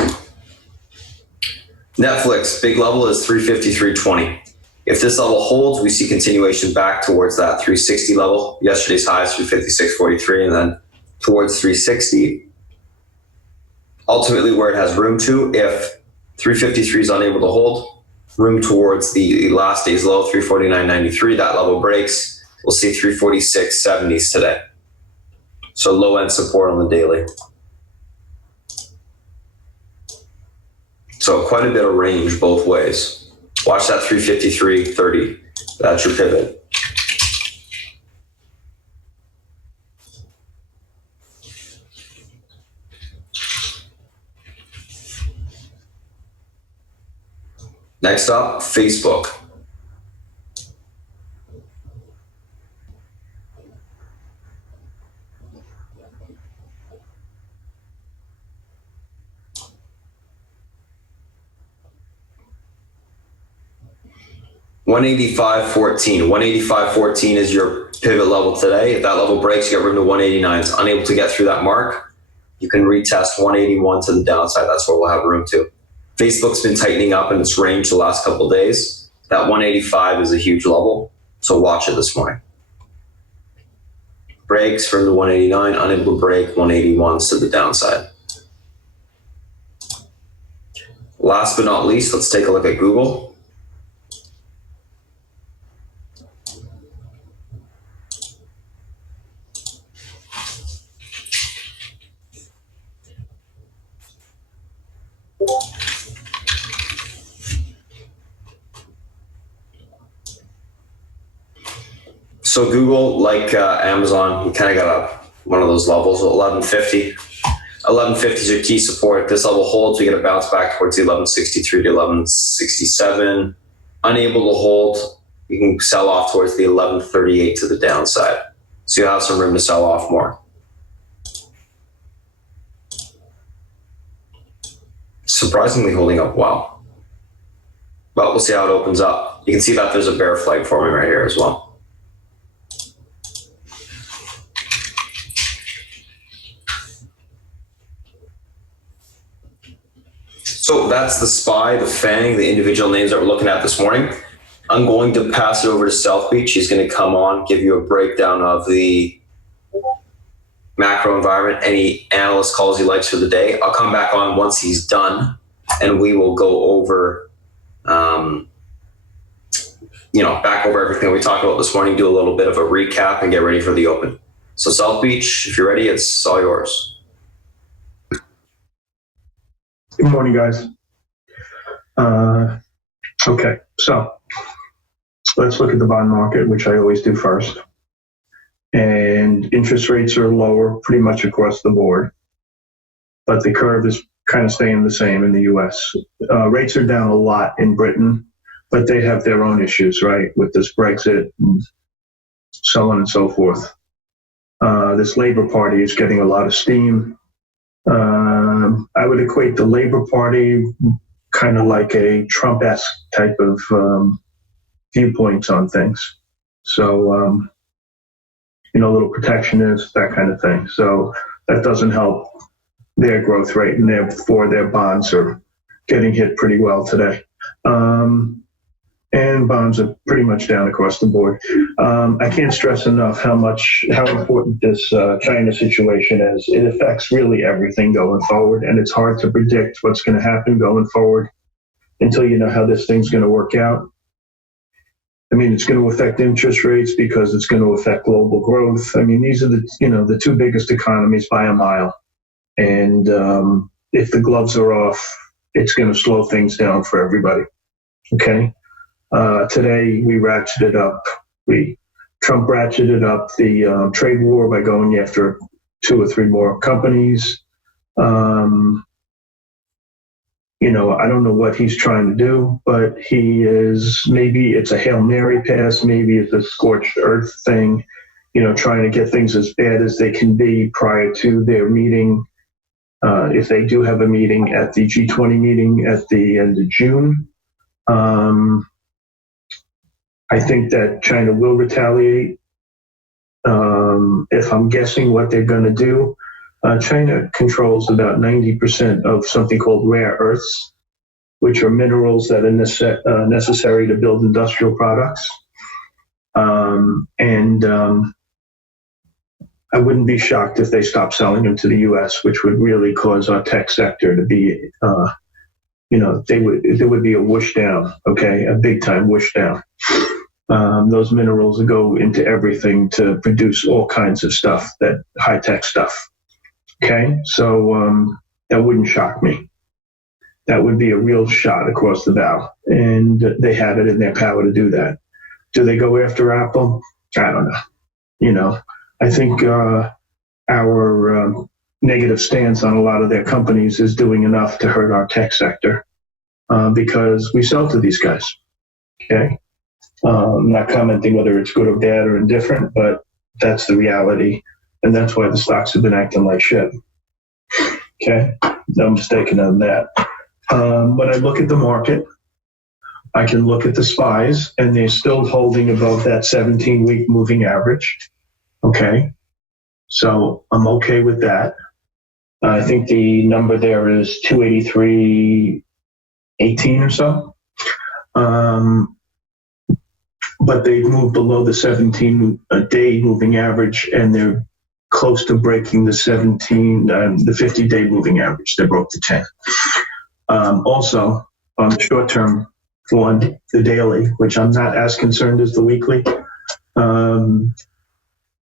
Netflix, big level is 353.20. If this level holds, we see continuation back towards that 360 level. Yesterday's high is 356.43, and then towards 360. Ultimately, where it has room to, if 353 is unable to hold, room towards the last day's low, 349.93. That level breaks. We'll see 346.70s today. So low end support on the daily. So quite a bit of range both ways. Watch that 353.30. That's your pivot. Next up, Facebook. $185.14. 185.14 is your pivot level today. If that level breaks, you get room to 189. It's unable to get through that mark. You can retest 181 to the downside. That's where we'll have room to. Facebook's been tightening up in its range the last couple of days. That 185 is a huge level, so watch it this morning. Breaks from the 189, unable to break 181s to the downside. Last but not least, let's take a look at Google. So Google, like Amazon, you kind of got one of those levels, 1150. 1150 is your key support. If this level holds, we get a bounce back towards the 1163 to 1167. Unable to hold, you can sell off towards the 1138 to the downside. So you have some room to sell off more. Surprisingly holding up well. But we'll see how it opens up. You can see that there's a bear flag forming right here as well. So that's the SPY, the FANG, the individual names that we're looking at this morning. I'm going to pass it over to South Beach. He's going to come on, give you a breakdown of the macro environment, any analyst calls he likes for the day. I'll come back on once he's done, and we will go over, back over everything we talked about this morning, do a little bit of a recap, and get ready for the open. So South Beach, if you're ready, it's all yours. Good morning, guys. Okay, so let's look at the bond market, which I always do first. And interest rates are lower pretty much across the board, but the curve is kind of staying the same in the U.S. Rates are down a lot in Britain, but they have their own issues, right, with this Brexit and so on and so forth. This Labour Party is getting a lot of steam. I would equate the Labour Party kind of like a Trump-esque type of viewpoints on things. So, a little protectionist, that kind of thing. So that doesn't help their growth rate, and therefore their bonds are getting hit pretty well today. and bonds are pretty much down across the board. I can't stress enough how important this China situation is. It affects really everything going forward, and it's hard to predict what's going to happen going forward until you know how this thing's going to work out. I mean, it's going to affect interest rates because it's going to affect global growth. I mean, these are the two biggest economies by a mile, and if the gloves are off, it's going to slow things down for everybody. Okay. Today we ratcheted up. Trump ratcheted up the trade war by going after 2 or 3 more companies. I don't know what he's trying to do, but maybe it's a Hail Mary pass, maybe it's a scorched earth thing, trying to get things as bad as they can be prior to their meeting. If they do have a meeting at the G20 meeting at the end of June, I think that China will retaliate. If I'm guessing what they're going to do, China controls about 90% of something called rare earths, which are minerals that are necessary to build industrial products. I wouldn't be shocked if they stopped selling them to the U.S., which would really cause our tech sector to be, there would be a whoosh down, okay, a big time whoosh down. Those minerals go into everything to produce all kinds of stuff, that high tech stuff. Okay, so that wouldn't shock me. That would be a real shot across the bow, and they have it in their power to do that. Do they go after Apple? I don't know. I think our negative stance on a lot of their companies is doing enough to hurt our tech sector because we sell to these guys. Okay, I'm not commenting whether it's good or bad or indifferent, but that's the reality. And that's why the stocks have been acting like shit. Okay, no mistaking on that. When I look at the market, I can look at the SPYs, and they're still holding above that 17-week moving average. Okay, so I'm okay with that. I think the number there is 283.18 or so. But they've moved below the 17-day moving average, and they're close to breaking the 50-day moving average. They broke the 10. Also, on the short-term one, the daily, which I'm not as concerned as the weekly,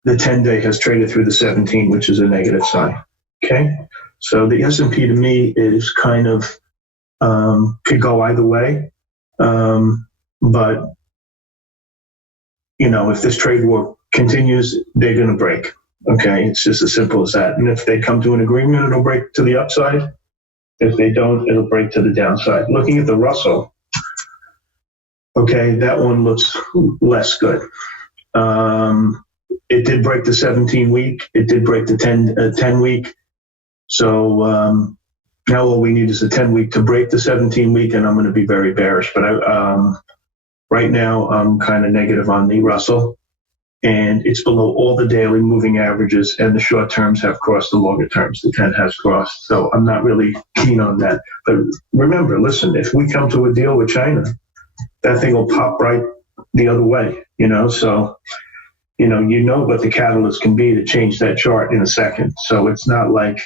the 10-day has traded through the 17, which is a negative sign. Okay, so the S&P to me is kind of could go either way, but if this trade war continues, they're going to break. Okay, it's just as simple as that. And if they come to an agreement, it'll break to the upside. If they don't, it'll break to the downside. Looking at the Russell, okay, that one looks less good. It did break the 17-week. It did break the 10-week. So now all we need is a 10-week to break the 17-week, and I'm going to be very bearish. But right now, I'm kind of negative on the Russell, and it's below all the daily moving averages, and the short terms have crossed the longer terms. The 10 has crossed, so I'm not really keen on that. But remember, listen, if we come to a deal with China, that thing will pop right the other way, so, what the catalyst can be to change that chart in a second. So it's not like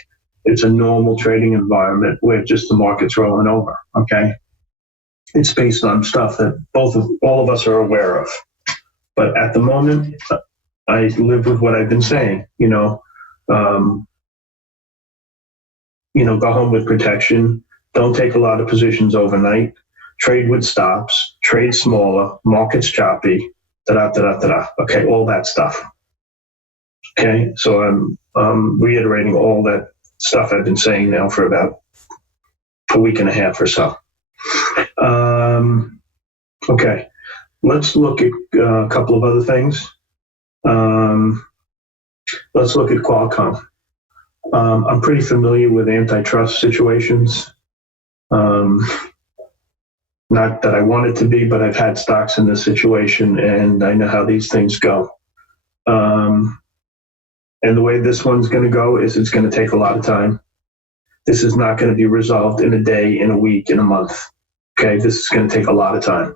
it's a normal trading environment where just the market's rolling over, okay? It's based on stuff that all of us are aware of. But at the moment, I live with what I've been saying, go home with protection. Don't take a lot of positions overnight. Trade with stops, trade smaller, market's choppy, da-da-da-da-da-da. Okay, all that stuff. Okay, so I'm reiterating all that stuff I've been saying now for about a week and a half or so. Okay, let's look at a couple of other things. Let's look at Qualcomm. I'm pretty familiar with antitrust situations. Not that I want it to be, but I've had stocks in this situation, and I know how these things go. And the way this one's going to go is it's going to take a lot of time. This is not going to be resolved in a day, in a week, in a month. Okay, this is going to take a lot of time.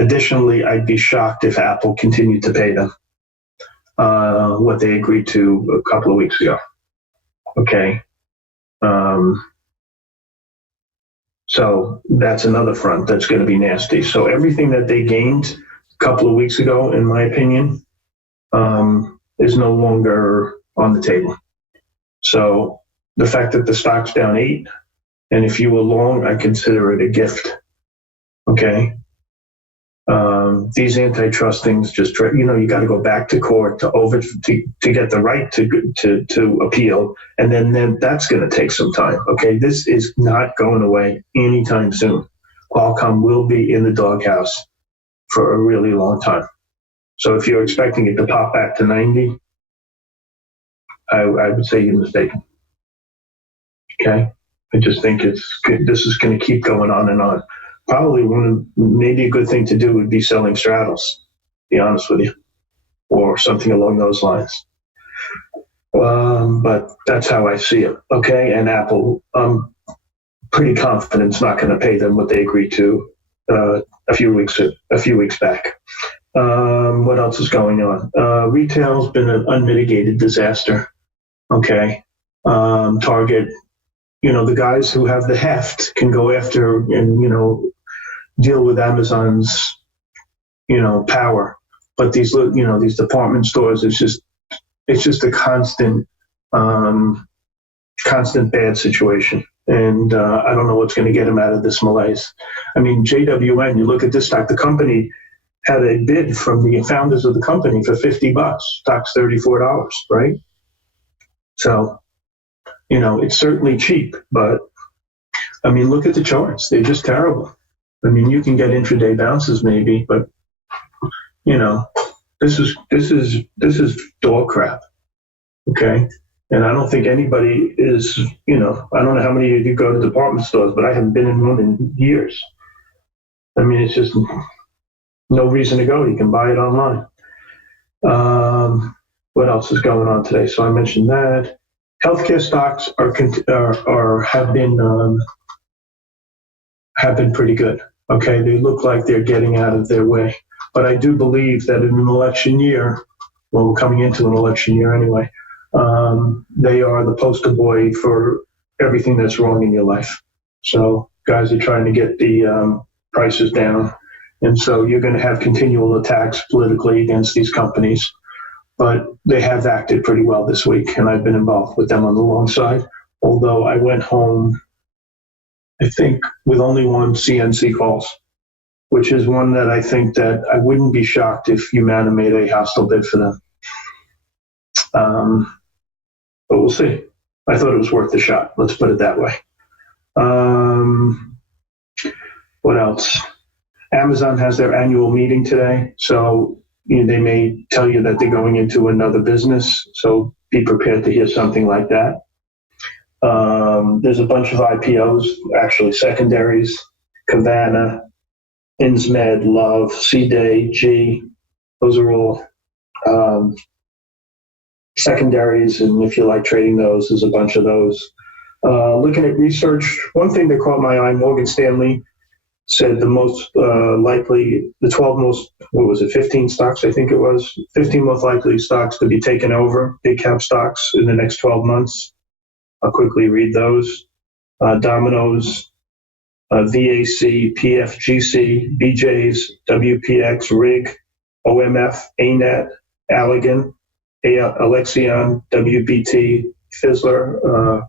Additionally, I'd be shocked if Apple continued to pay them what they agreed to a couple of weeks ago. Okay. So that's another front that's going to be nasty. So everything that they gained a couple of weeks ago, in my opinion, is no longer on the table. So the fact that the stock's down 8, and if you were long, I consider it a gift. Okay. These antitrust things just, you got to go back to court to get the right to appeal. And then that's going to take some time. Okay. This is not going away anytime soon. Qualcomm will be in the doghouse for a really long time. So if you're expecting it to pop back to 90, I would say you're mistaken. Okay. I just think this is going to keep going on and on. Probably maybe a good thing to do would be selling straddles, to be honest with you, or something along those lines. But that's how I see it. Okay. And Apple, I'm pretty confident it's not going to pay them what they agreed to a few weeks back. What else is going on? Retail's been an unmitigated disaster. Okay. Target, the guys who have the heft can go after and, deal with Amazon's, power. But these department stores, it's just a constant bad situation. And I don't know what's going to get them out of this malaise. I mean, JWN, you look at this stock, the company had a bid from the founders of the company for $50. Stock's $34, right? So, it's certainly cheap, but I mean, look at the charts. They're just terrible. I mean, you can get intraday bounces maybe, but this is dog crap. Okay. And I don't think anybody is, I don't know how many of you go to department stores, but I haven't been in one in years. I mean, it's just no reason to go. You can buy it online. What else is going on today? So I mentioned that. Healthcare stocks have been pretty good. Okay, they look like they're getting out of their way. But I do believe that in an election year, well, we're coming into an election year anyway, they are the poster boy for everything that's wrong in your life. So guys are trying to get the prices down. And so you're going to have continual attacks politically against these companies. But they have acted pretty well this week, and I've been involved with them on the long side. Although I went home, I think, with only one CNC calls, which is one that I think that I wouldn't be shocked if Humana made a hostile bid for them. But we'll see. I thought it was worth the shot. Let's put it that way. What else? Amazon has their annual meeting today, so they may tell you that they're going into another business, so be prepared to hear something like that. There's a bunch of IPOs, actually secondaries, Kavana, Insmed, Love, C-Day, G. Those are all secondaries, and if you like trading those, there's a bunch of those. Looking at research, one thing that caught my eye, Morgan Stanley said the most likely, the 12 most, 15 stocks, I think it was, 15 most likely stocks to be taken over, big cap stocks in the next 12 months. I'll quickly read those. Domino's, VAC, PFGC, BJ's, WPX, RIG, OMF, ANET, Allergan, Alexion, WPT, Fizzler,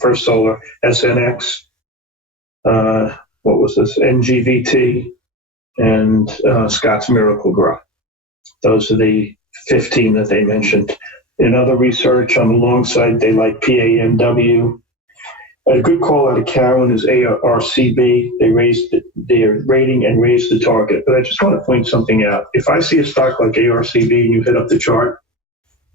First Solar, SNX, NGVT, and Scott's Miracle-Gro. Those are the 15 that they mentioned. In other research on the long side, they like PAMW. A good call out of Cowen is ARCB. They raised their rating and raised the target. But I just want to point something out. If I see a stock like ARCB and you hit up the chart,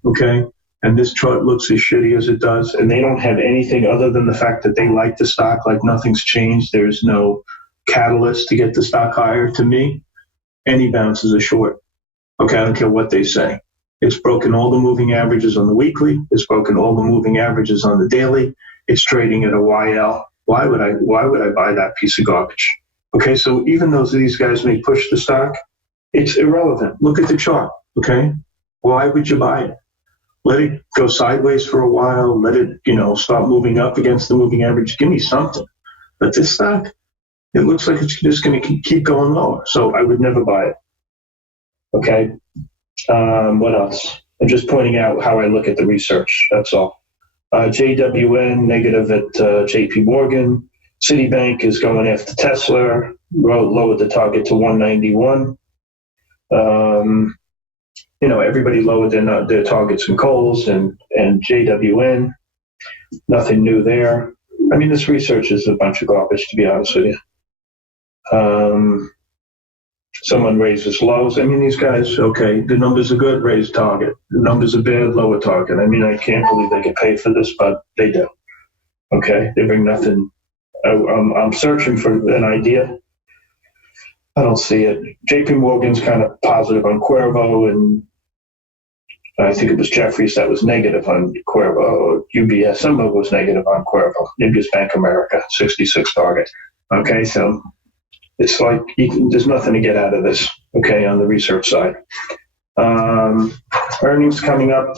okay, and this chart looks as shitty as it does, and they don't have anything other than the fact that they like the stock, like nothing's changed, there's no catalyst to get the stock higher, to me, any bounce is a short. Okay, I don't care what they say. It's broken all the moving averages on the weekly. It's broken all the moving averages on the daily. It's trading at a YL. Why would I buy that piece of garbage? Okay, so even though these guys may push the stock, it's irrelevant. Look at the chart, okay? Why would you buy it? Let it go sideways for a while. Let it, start moving up against the moving average. Give me something. But this stock, it looks like it's just going to keep going lower. So I would never buy it. Okay. What else? I'm just pointing out how I look at the research. That's all. JWN negative at JP Morgan. Citibank is going after Tesla. Lowered the target to 191. Everybody lowered their targets in Kohl's and JWN. Nothing new there. I mean, this research is a bunch of garbage, to be honest with you. Someone raises lows. I mean, these guys, okay, the numbers are good, raise target. The numbers are bad, lower target. I mean, I can't believe they get paid for this, but they do. Okay, they bring nothing. I'm searching for an idea. I don't see it. JP Morgan's kind of positive on Cuervo, and I think it was Jeffries that was negative on Cuervo. UBS, some of it was negative on Cuervo. Maybe it's Bank of America, 66 target. Okay, so it's like there's nothing to get out of this, okay, on the research side. Earnings coming up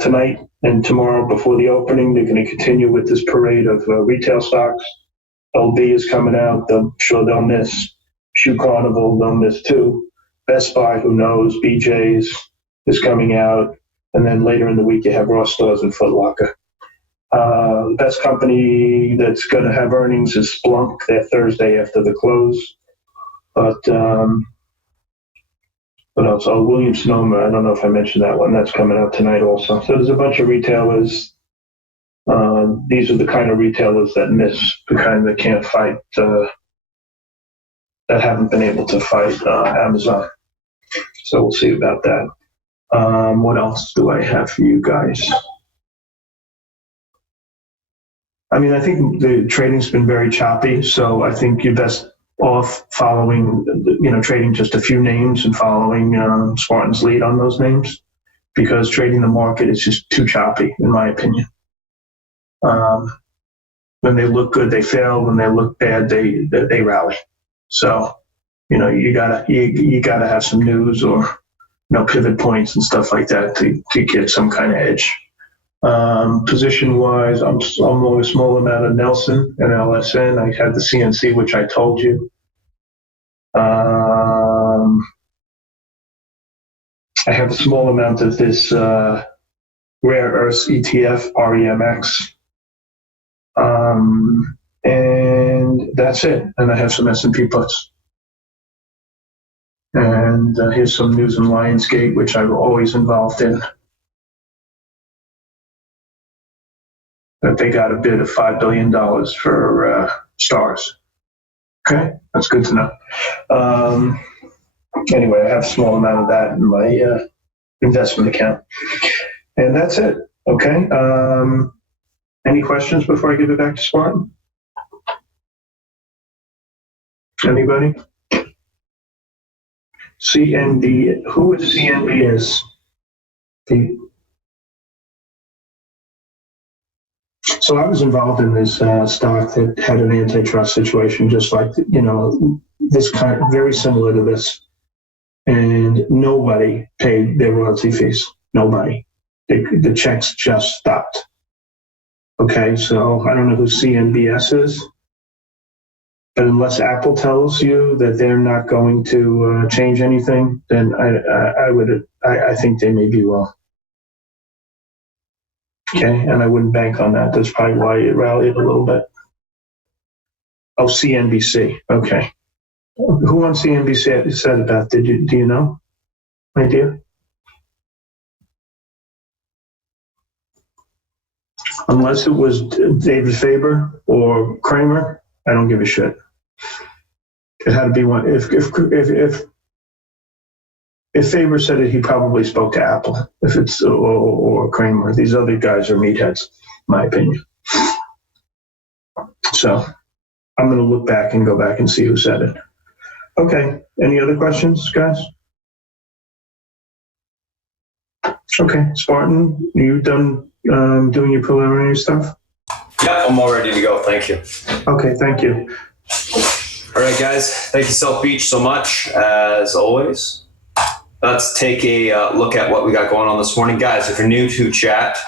tonight and tomorrow before the opening. They're going to continue with this parade of retail stocks. LB is coming out. I'm sure they'll miss. Shoe Carnival, they'll miss too. Best Buy, who knows? BJ's is coming out. And then later in the week, you have Ross Stores and Foot Locker. Best company that's going to have earnings is Splunk. They're Thursday after the close. But what else? Oh, Williams-Sonoma. I don't know if I mentioned that one. That's coming out tonight also. So there's a bunch of retailers. These are the kind of retailers that miss, the kind that can't fight, that haven't been able to fight Amazon. So we'll see about that. What else do I have for you guys? I mean, I think the trading's been very choppy, so I think you're best off following, trading just a few names and following Spartan's lead on those names, because trading the market is just too choppy, in my opinion. When they look good, they fail. When they look bad, they rally. So, you gotta have some news or pivot points and stuff like that to get some kind of edge. Position wise, I'm on a small amount of Nelson and LSN. I had the CNC, which I told you. I have a small amount of this rare earths ETF, REMX. And that's it. And I have some S&P puts. And here's some news in Lionsgate, which I'm always involved in. That they got a bid of $5 billion for stars. Okay, that's good to know. Anyway, I have a small amount of that in my investment account. And that's it. Okay. Any questions before I give it back to Spartan? Anybody? CNB. Who is CNBS? So I was involved in this stock that had an antitrust situation, just like, this kind, very similar to this. And nobody paid their royalty fees. Nobody. The checks just stopped. Okay, so I don't know who CNBS is, but unless Apple tells you that they're not going to change anything, then I think they may be wrong. Okay, and I wouldn't bank on that. That's probably why it rallied a little bit. Oh, CNBC. Okay. Who on CNBC said about? Do you know? Idea? Unless it was David Faber or Kramer, I don't give a shit. It had to be one. If Faber said it, he probably spoke to Apple. If it's or Kramer, these other guys are meatheads, in my opinion. So I'm going to look back and go back and see who said it. Okay. Any other questions, guys? Okay, Spartan, you done doing your preliminary stuff? Yeah, I'm all ready to go. Thank you. Okay, thank you. All right, guys. Thank you, South Beach, so much, as always. Let's take a look at what we got going on this morning. Guys, if you're new to chat,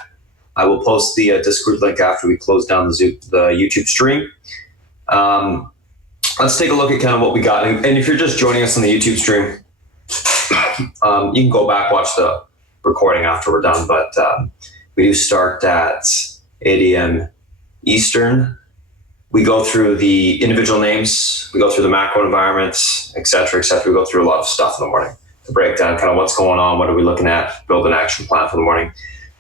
I will post the Discord link after we close down the YouTube stream. Let's take a look at kind of what we got. And if you're just joining us on the YouTube stream, you can go back, watch the recording after we're done. But we do start at 8 a.m. Eastern. We go through the individual names, we go through the macro environments, et cetera, et cetera. We go through a lot of stuff in the morning to break down kind of what's going on, what are we looking at, build an action plan for the morning.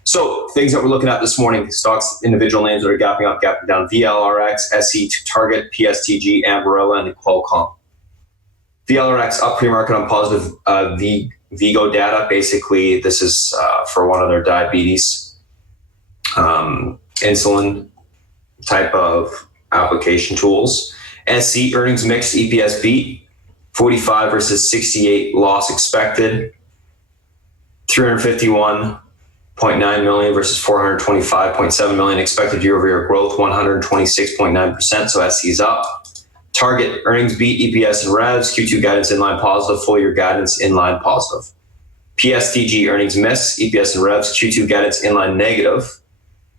So things that we're looking at this morning, stocks, individual names that are gapping up, gapping down, VLRX, SE to Target, PSTG, Ambarella, and Qualcomm. VLRX up pre-market on positive Vigo data. Basically, this is for one of their diabetes, insulin type of application tools. SC earnings mixed, EPS beat, 45 versus 68 loss expected, 351.9 million versus 425.7 million expected year-over-year growth, 126.9%, so SC's up. Target earnings beat, EPS and revs, Q2 guidance in line positive, full year guidance in line positive. PSTG earnings miss, EPS and revs, Q2 guidance in line negative,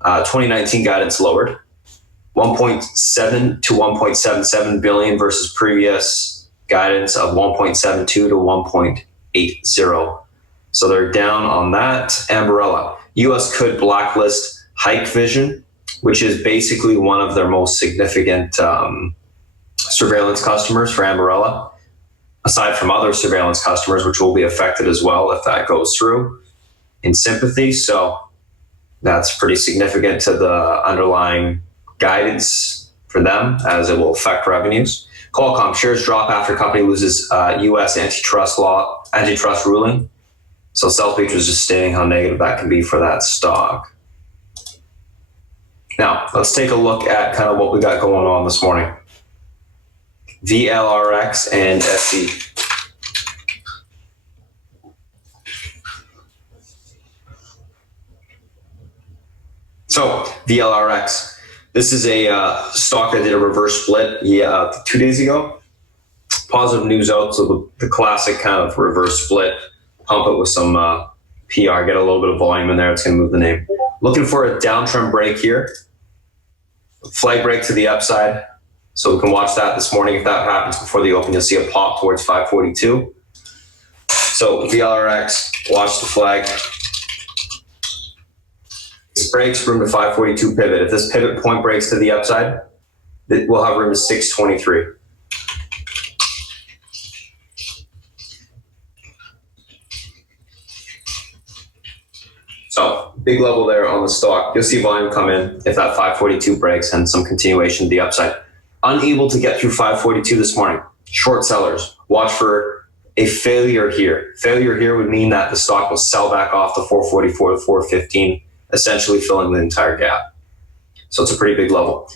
2019 guidance lowered. 1.7 to 1.77 billion versus previous guidance of 1.72 to 1.80. So they're down on that. Ambarella. US could blacklist Hikvision, which is basically one of their most significant surveillance customers for Ambarella, aside from other surveillance customers, which will be affected as well if that goes through in sympathy. So that's pretty significant to the underlying guidance for them, as it will affect revenues. Qualcomm shares drop after company loses U.S. antitrust ruling. So South Beach was just stating how negative that can be for that stock. Now, let's take a look at kind of what we got going on this morning. VLRX and SE. So VLRX. This is a stock that did a reverse split 2 days ago. Positive news out, so the classic kind of reverse split. Pump it with some PR, get a little bit of volume in there. It's going to move the name. Looking for a downtrend break here. Flag break to the upside. So we can watch that this morning. If that happens before the open, you'll see a pop towards 542. So VLRX, watch the flag. This breaks, room to 542 pivot. If this pivot point breaks to the upside, we'll have room to 623. So big level there on the stock. You'll see volume come in if that 542 breaks and some continuation to the upside. Unable to get through 542 this morning. Short sellers, watch for a failure here. Failure here would mean that the stock will sell back off the 444 to 415. Essentially filling the entire gap. So it's a pretty big level.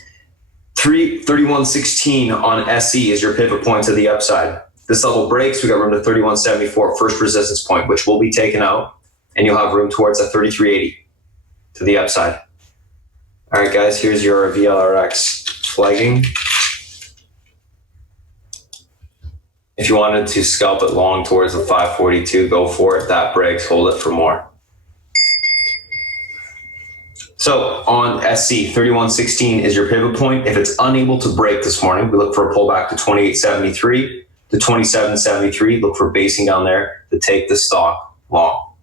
31.16 on SE is your pivot point to the upside. This level breaks, we got room to 31.74, first resistance point, which will be taken out, and you'll have room towards a 33.80 to the upside. All right, guys, here's your VLRX flagging. If you wanted to scalp it long towards the 542, go for it. That breaks, hold it for more. So on SC, 31.16 is your pivot point. If it's unable to break this morning, we look for a pullback to 28.73 to 27.73. Look for basing down there to take the stock long.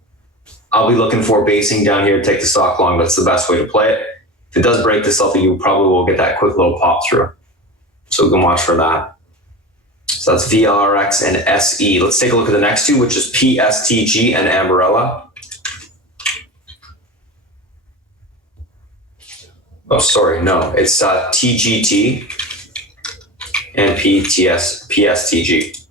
I'll be looking for basing down here to take the stock long. That's the best way to play it. If it does break this level, you probably will get that quick little pop through. So we can watch for that. So that's VLRX and SE. Let's take a look at the next two, which is PSTG and Ambarella. Oh, sorry, no, it's TGT and PSTG.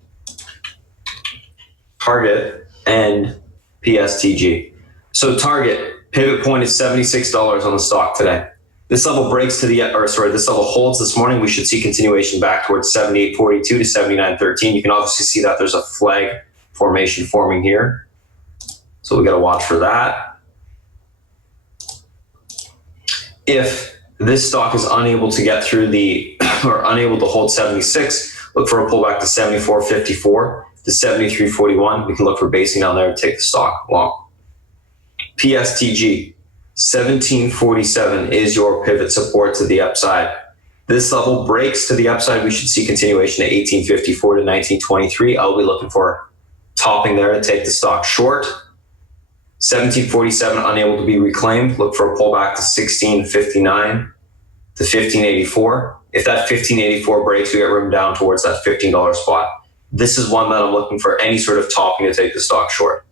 Target and PSTG. So Target, pivot point is $76 on the stock today. This level breaks to this level holds this morning. We should see continuation back towards 78.42 to 79.13. You can obviously see that there's a flag formation forming here. So we got to watch for that. If this stock is unable to get through or unable to hold 76, Look for a pullback to 74.54 to 73.41. We can look for basing down there to take the stock long. PSTG, 1747 is your pivot support to the upside. This level breaks to the upside. We should see continuation at 1854 to 1923. I'll be looking for topping there to take the stock short. 1747 unable to be reclaimed. Look for a pullback to 1659 to 1584. If that 1584 breaks, we get room down towards that $15 spot. This is one that I'm looking for any sort of topping to take the stock short.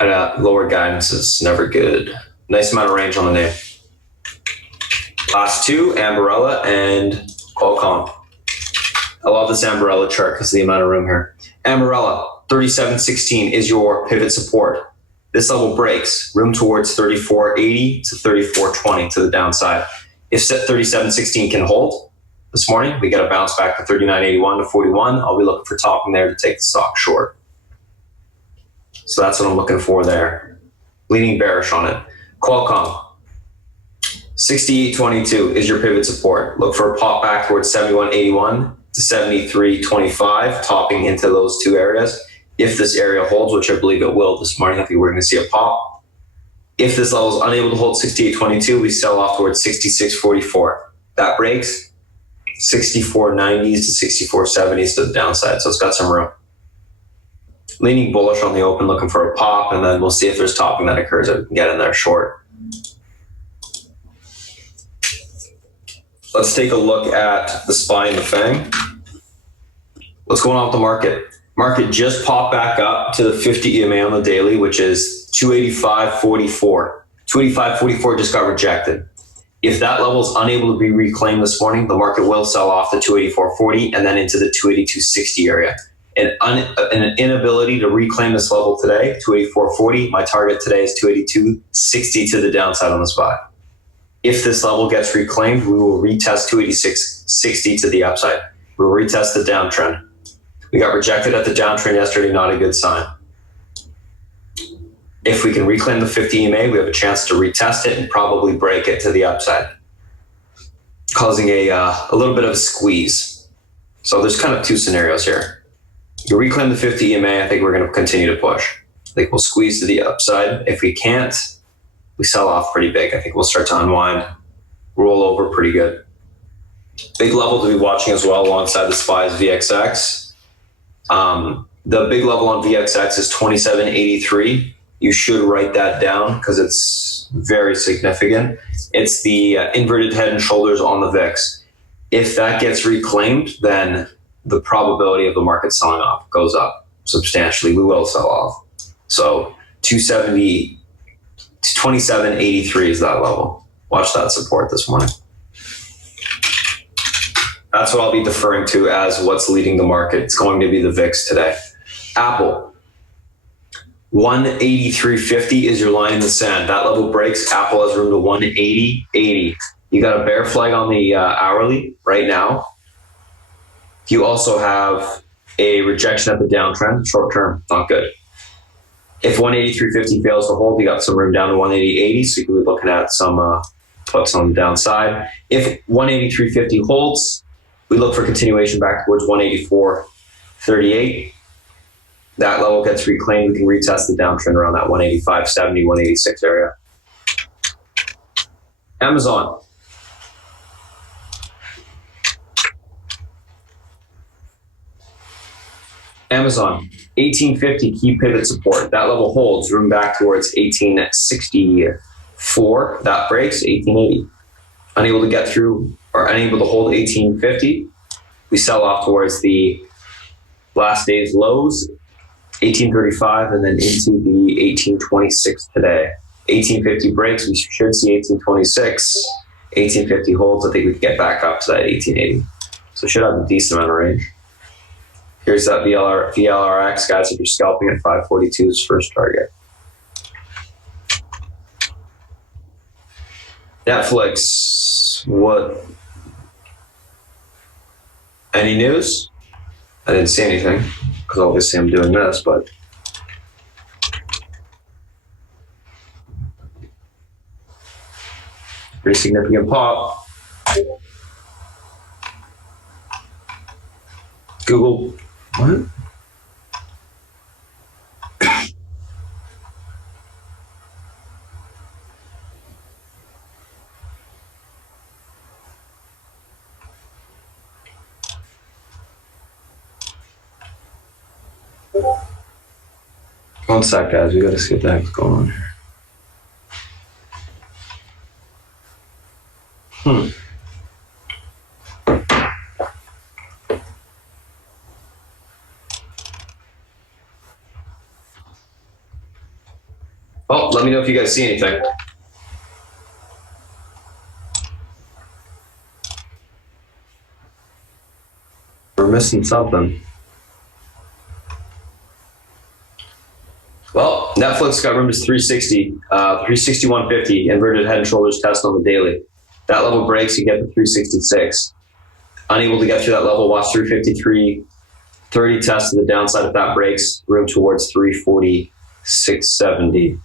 And lower guidance is never good. Nice amount of range on the name. Last two, Ambarella and Qualcomm. I love this Ambarella chart because of the amount of room here. Ambarella, 37.16 is your pivot support. This level breaks, room towards 34.80 to 34.20 to the downside. If 37.16 can hold this morning, we got to bounce back to 39.81 to 41. I'll be looking for topping there to take the stock short. So that's what I'm looking for there. Leaning bearish on it. Qualcomm, 68.22 is your pivot support. Look for a pop back towards 71.81 to 73.25, topping into those two areas. If this area holds, which I believe it will this morning, I think we're going to see a pop. If this level is unable to hold 68.22, we sell off towards 66.44. That breaks 64.90s to 64.70s to the downside, so it's got some room. Leaning bullish on the open, looking for a pop, and then we'll see if there's topping that occurs that we can get in there short. Let's take a look at the SPY and the FANG. What's going on with the market? Market just popped back up to the 50 EMA on the daily, which is 285.44. 285.44 just got rejected. If that level is unable to be reclaimed this morning, the market will sell off to 284.40 and then into the 282.60 area. An inability to reclaim this level today, 284.40, my target today is 282.60 to the downside on the SPY. If this level gets reclaimed, we will retest 286.60 to the upside. We'll retest the downtrend. We got rejected at the downtrend yesterday, not a good sign. If we can reclaim the 50 EMA, we have a chance to retest it and probably break it to the upside, causing a little bit of a squeeze. So there's kind of two scenarios here. You reclaim the 50 EMA, I think we're going to continue to push. I think we'll squeeze to the upside. If we can't, we sell off pretty big. I think we'll start to unwind, roll over pretty good. Big level to be watching as well alongside the SPY's VXX. The big level on VXX is 27.83. You should write that down because it's very significant. It's the inverted head and shoulders on the VIX. If that gets reclaimed, then the probability of the market selling off goes up substantially. We will sell off. So 270 to 27.83 is that level. Watch that support this morning. That's what I'll be deferring to as what's leading the market. It's going to be the VIX today. Apple, 183.50 is your line in the sand. That level breaks. Apple has room to 180.80. You got a bear flag on the hourly right now. You also have a rejection at the downtrend, short term, not good. If 183.50 fails to hold, you got some room down to 180.80, so you can be looking at some puts on the downside. If 183.50 holds, we look for continuation back towards 184.38. That level gets reclaimed. We can retest the downtrend around that 185.70, 186 area. Amazon. Amazon, 1850 key pivot support. That level holds, room back towards 1864. That breaks, 1880. Unable to get through or unable to hold 1850. We sell off towards the last day's lows, 1835, and then into the 1826 today. 1850 breaks, we should see 1826. 1850 holds, I think we can get back up to that 1880. So should have a decent amount of range. Here's that VLRX, guys, if you're scalping at 542 is first target. Netflix, what? Any news? I didn't see anything, because obviously I'm doing this, but pretty significant pop. Google, what? One sec, guys. We gotta see what the heck's going on here. Oh, let me know if you guys see anything. We're missing something. Well, Netflix got room to 360, 361.50, inverted head and shoulders test on the daily. That level breaks, you get the 366. Unable to get through that level, watch 353.30 test to the downside. If that breaks, room towards 346.70.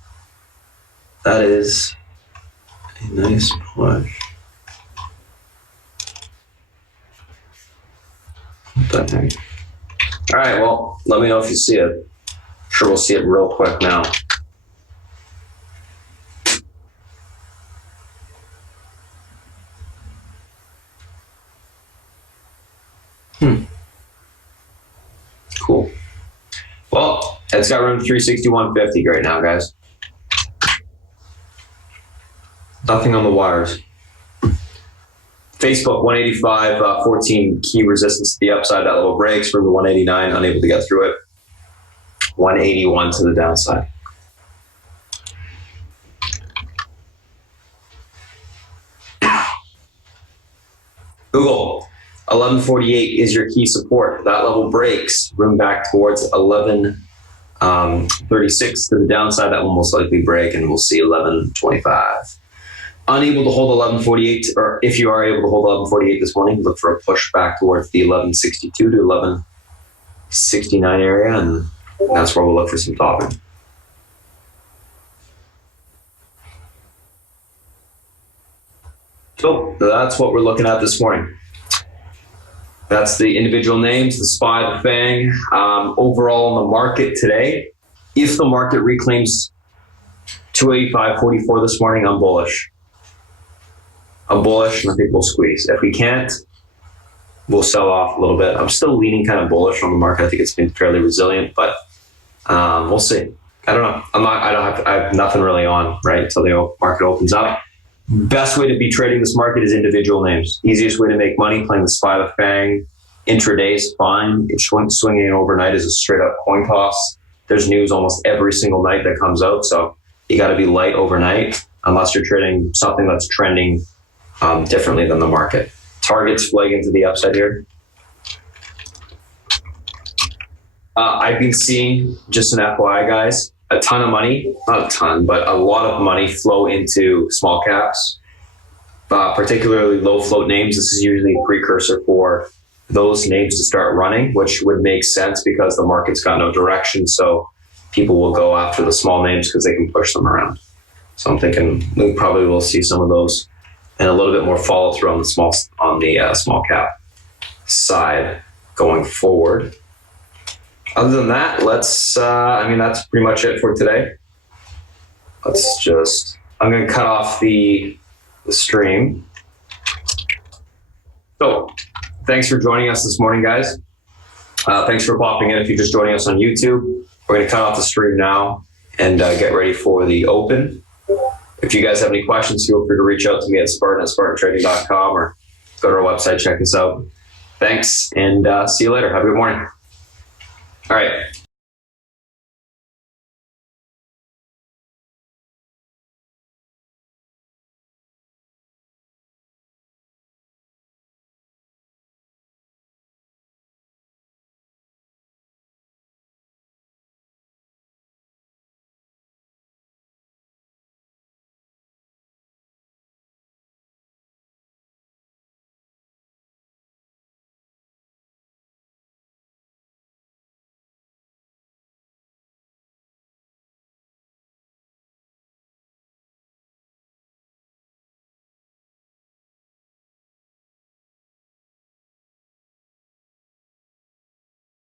That is a nice push. What the heck? All right, well, let me know if you see it. Sure, we'll see it real quick now. Cool. Well, it's got room 361.50 right now, guys. Nothing on the wires. Facebook 185.14 key resistance to the upside. That level breaks from the 189. Unable to get through it. 181 to the downside. Google 1148 is your key support. That level breaks. Room back towards 1136 to the downside. That will most likely break, and we'll see 1125. Unable to hold 1148, or if you are able to hold 1148 this morning, look for a push back towards the 1162 to 1169 area, and that's where we'll look for some topping. So that's what we're looking at this morning. That's the individual names, the SPY, the FANG. Overall in the market today, if the market reclaims 285.44 this morning, I'm bullish. I'm bullish, and I think we'll squeeze. If we can't, we'll sell off a little bit. I'm still leaning kind of bullish on the market. I think it's been fairly resilient, but we'll see. I don't know. I have nothing really on, right, until the market opens up. Best way to be trading this market is individual names. Easiest way to make money, playing the SPY, the FANG. Intraday is fine. Swinging it overnight is a straight up coin toss. There's news almost every single night that comes out, so you got to be light overnight unless you're trading something that's trending differently than the market. Targets flagging to the upside here. I've been seeing, just an FYI, guys, a ton of money, not a ton, but a lot of money flow into small caps, particularly low float names. This is usually a precursor for those names to start running, which would make sense because the market's got no direction. So people will go after the small names because they can push them around. So I'm thinking we probably will see some of those and a little bit more follow through on the small cap side going forward. Other than that, that's pretty much it for today. I'm going to cut off the stream. So thanks for joining us this morning, guys. Thanks for popping in. If you're just joining us on YouTube, we're going to cut off the stream now and get ready for the open. If you guys have any questions, feel free to reach out to me at spartantrading.com or go to our website, check us out. Thanks, and see you later. Have a good morning. All right.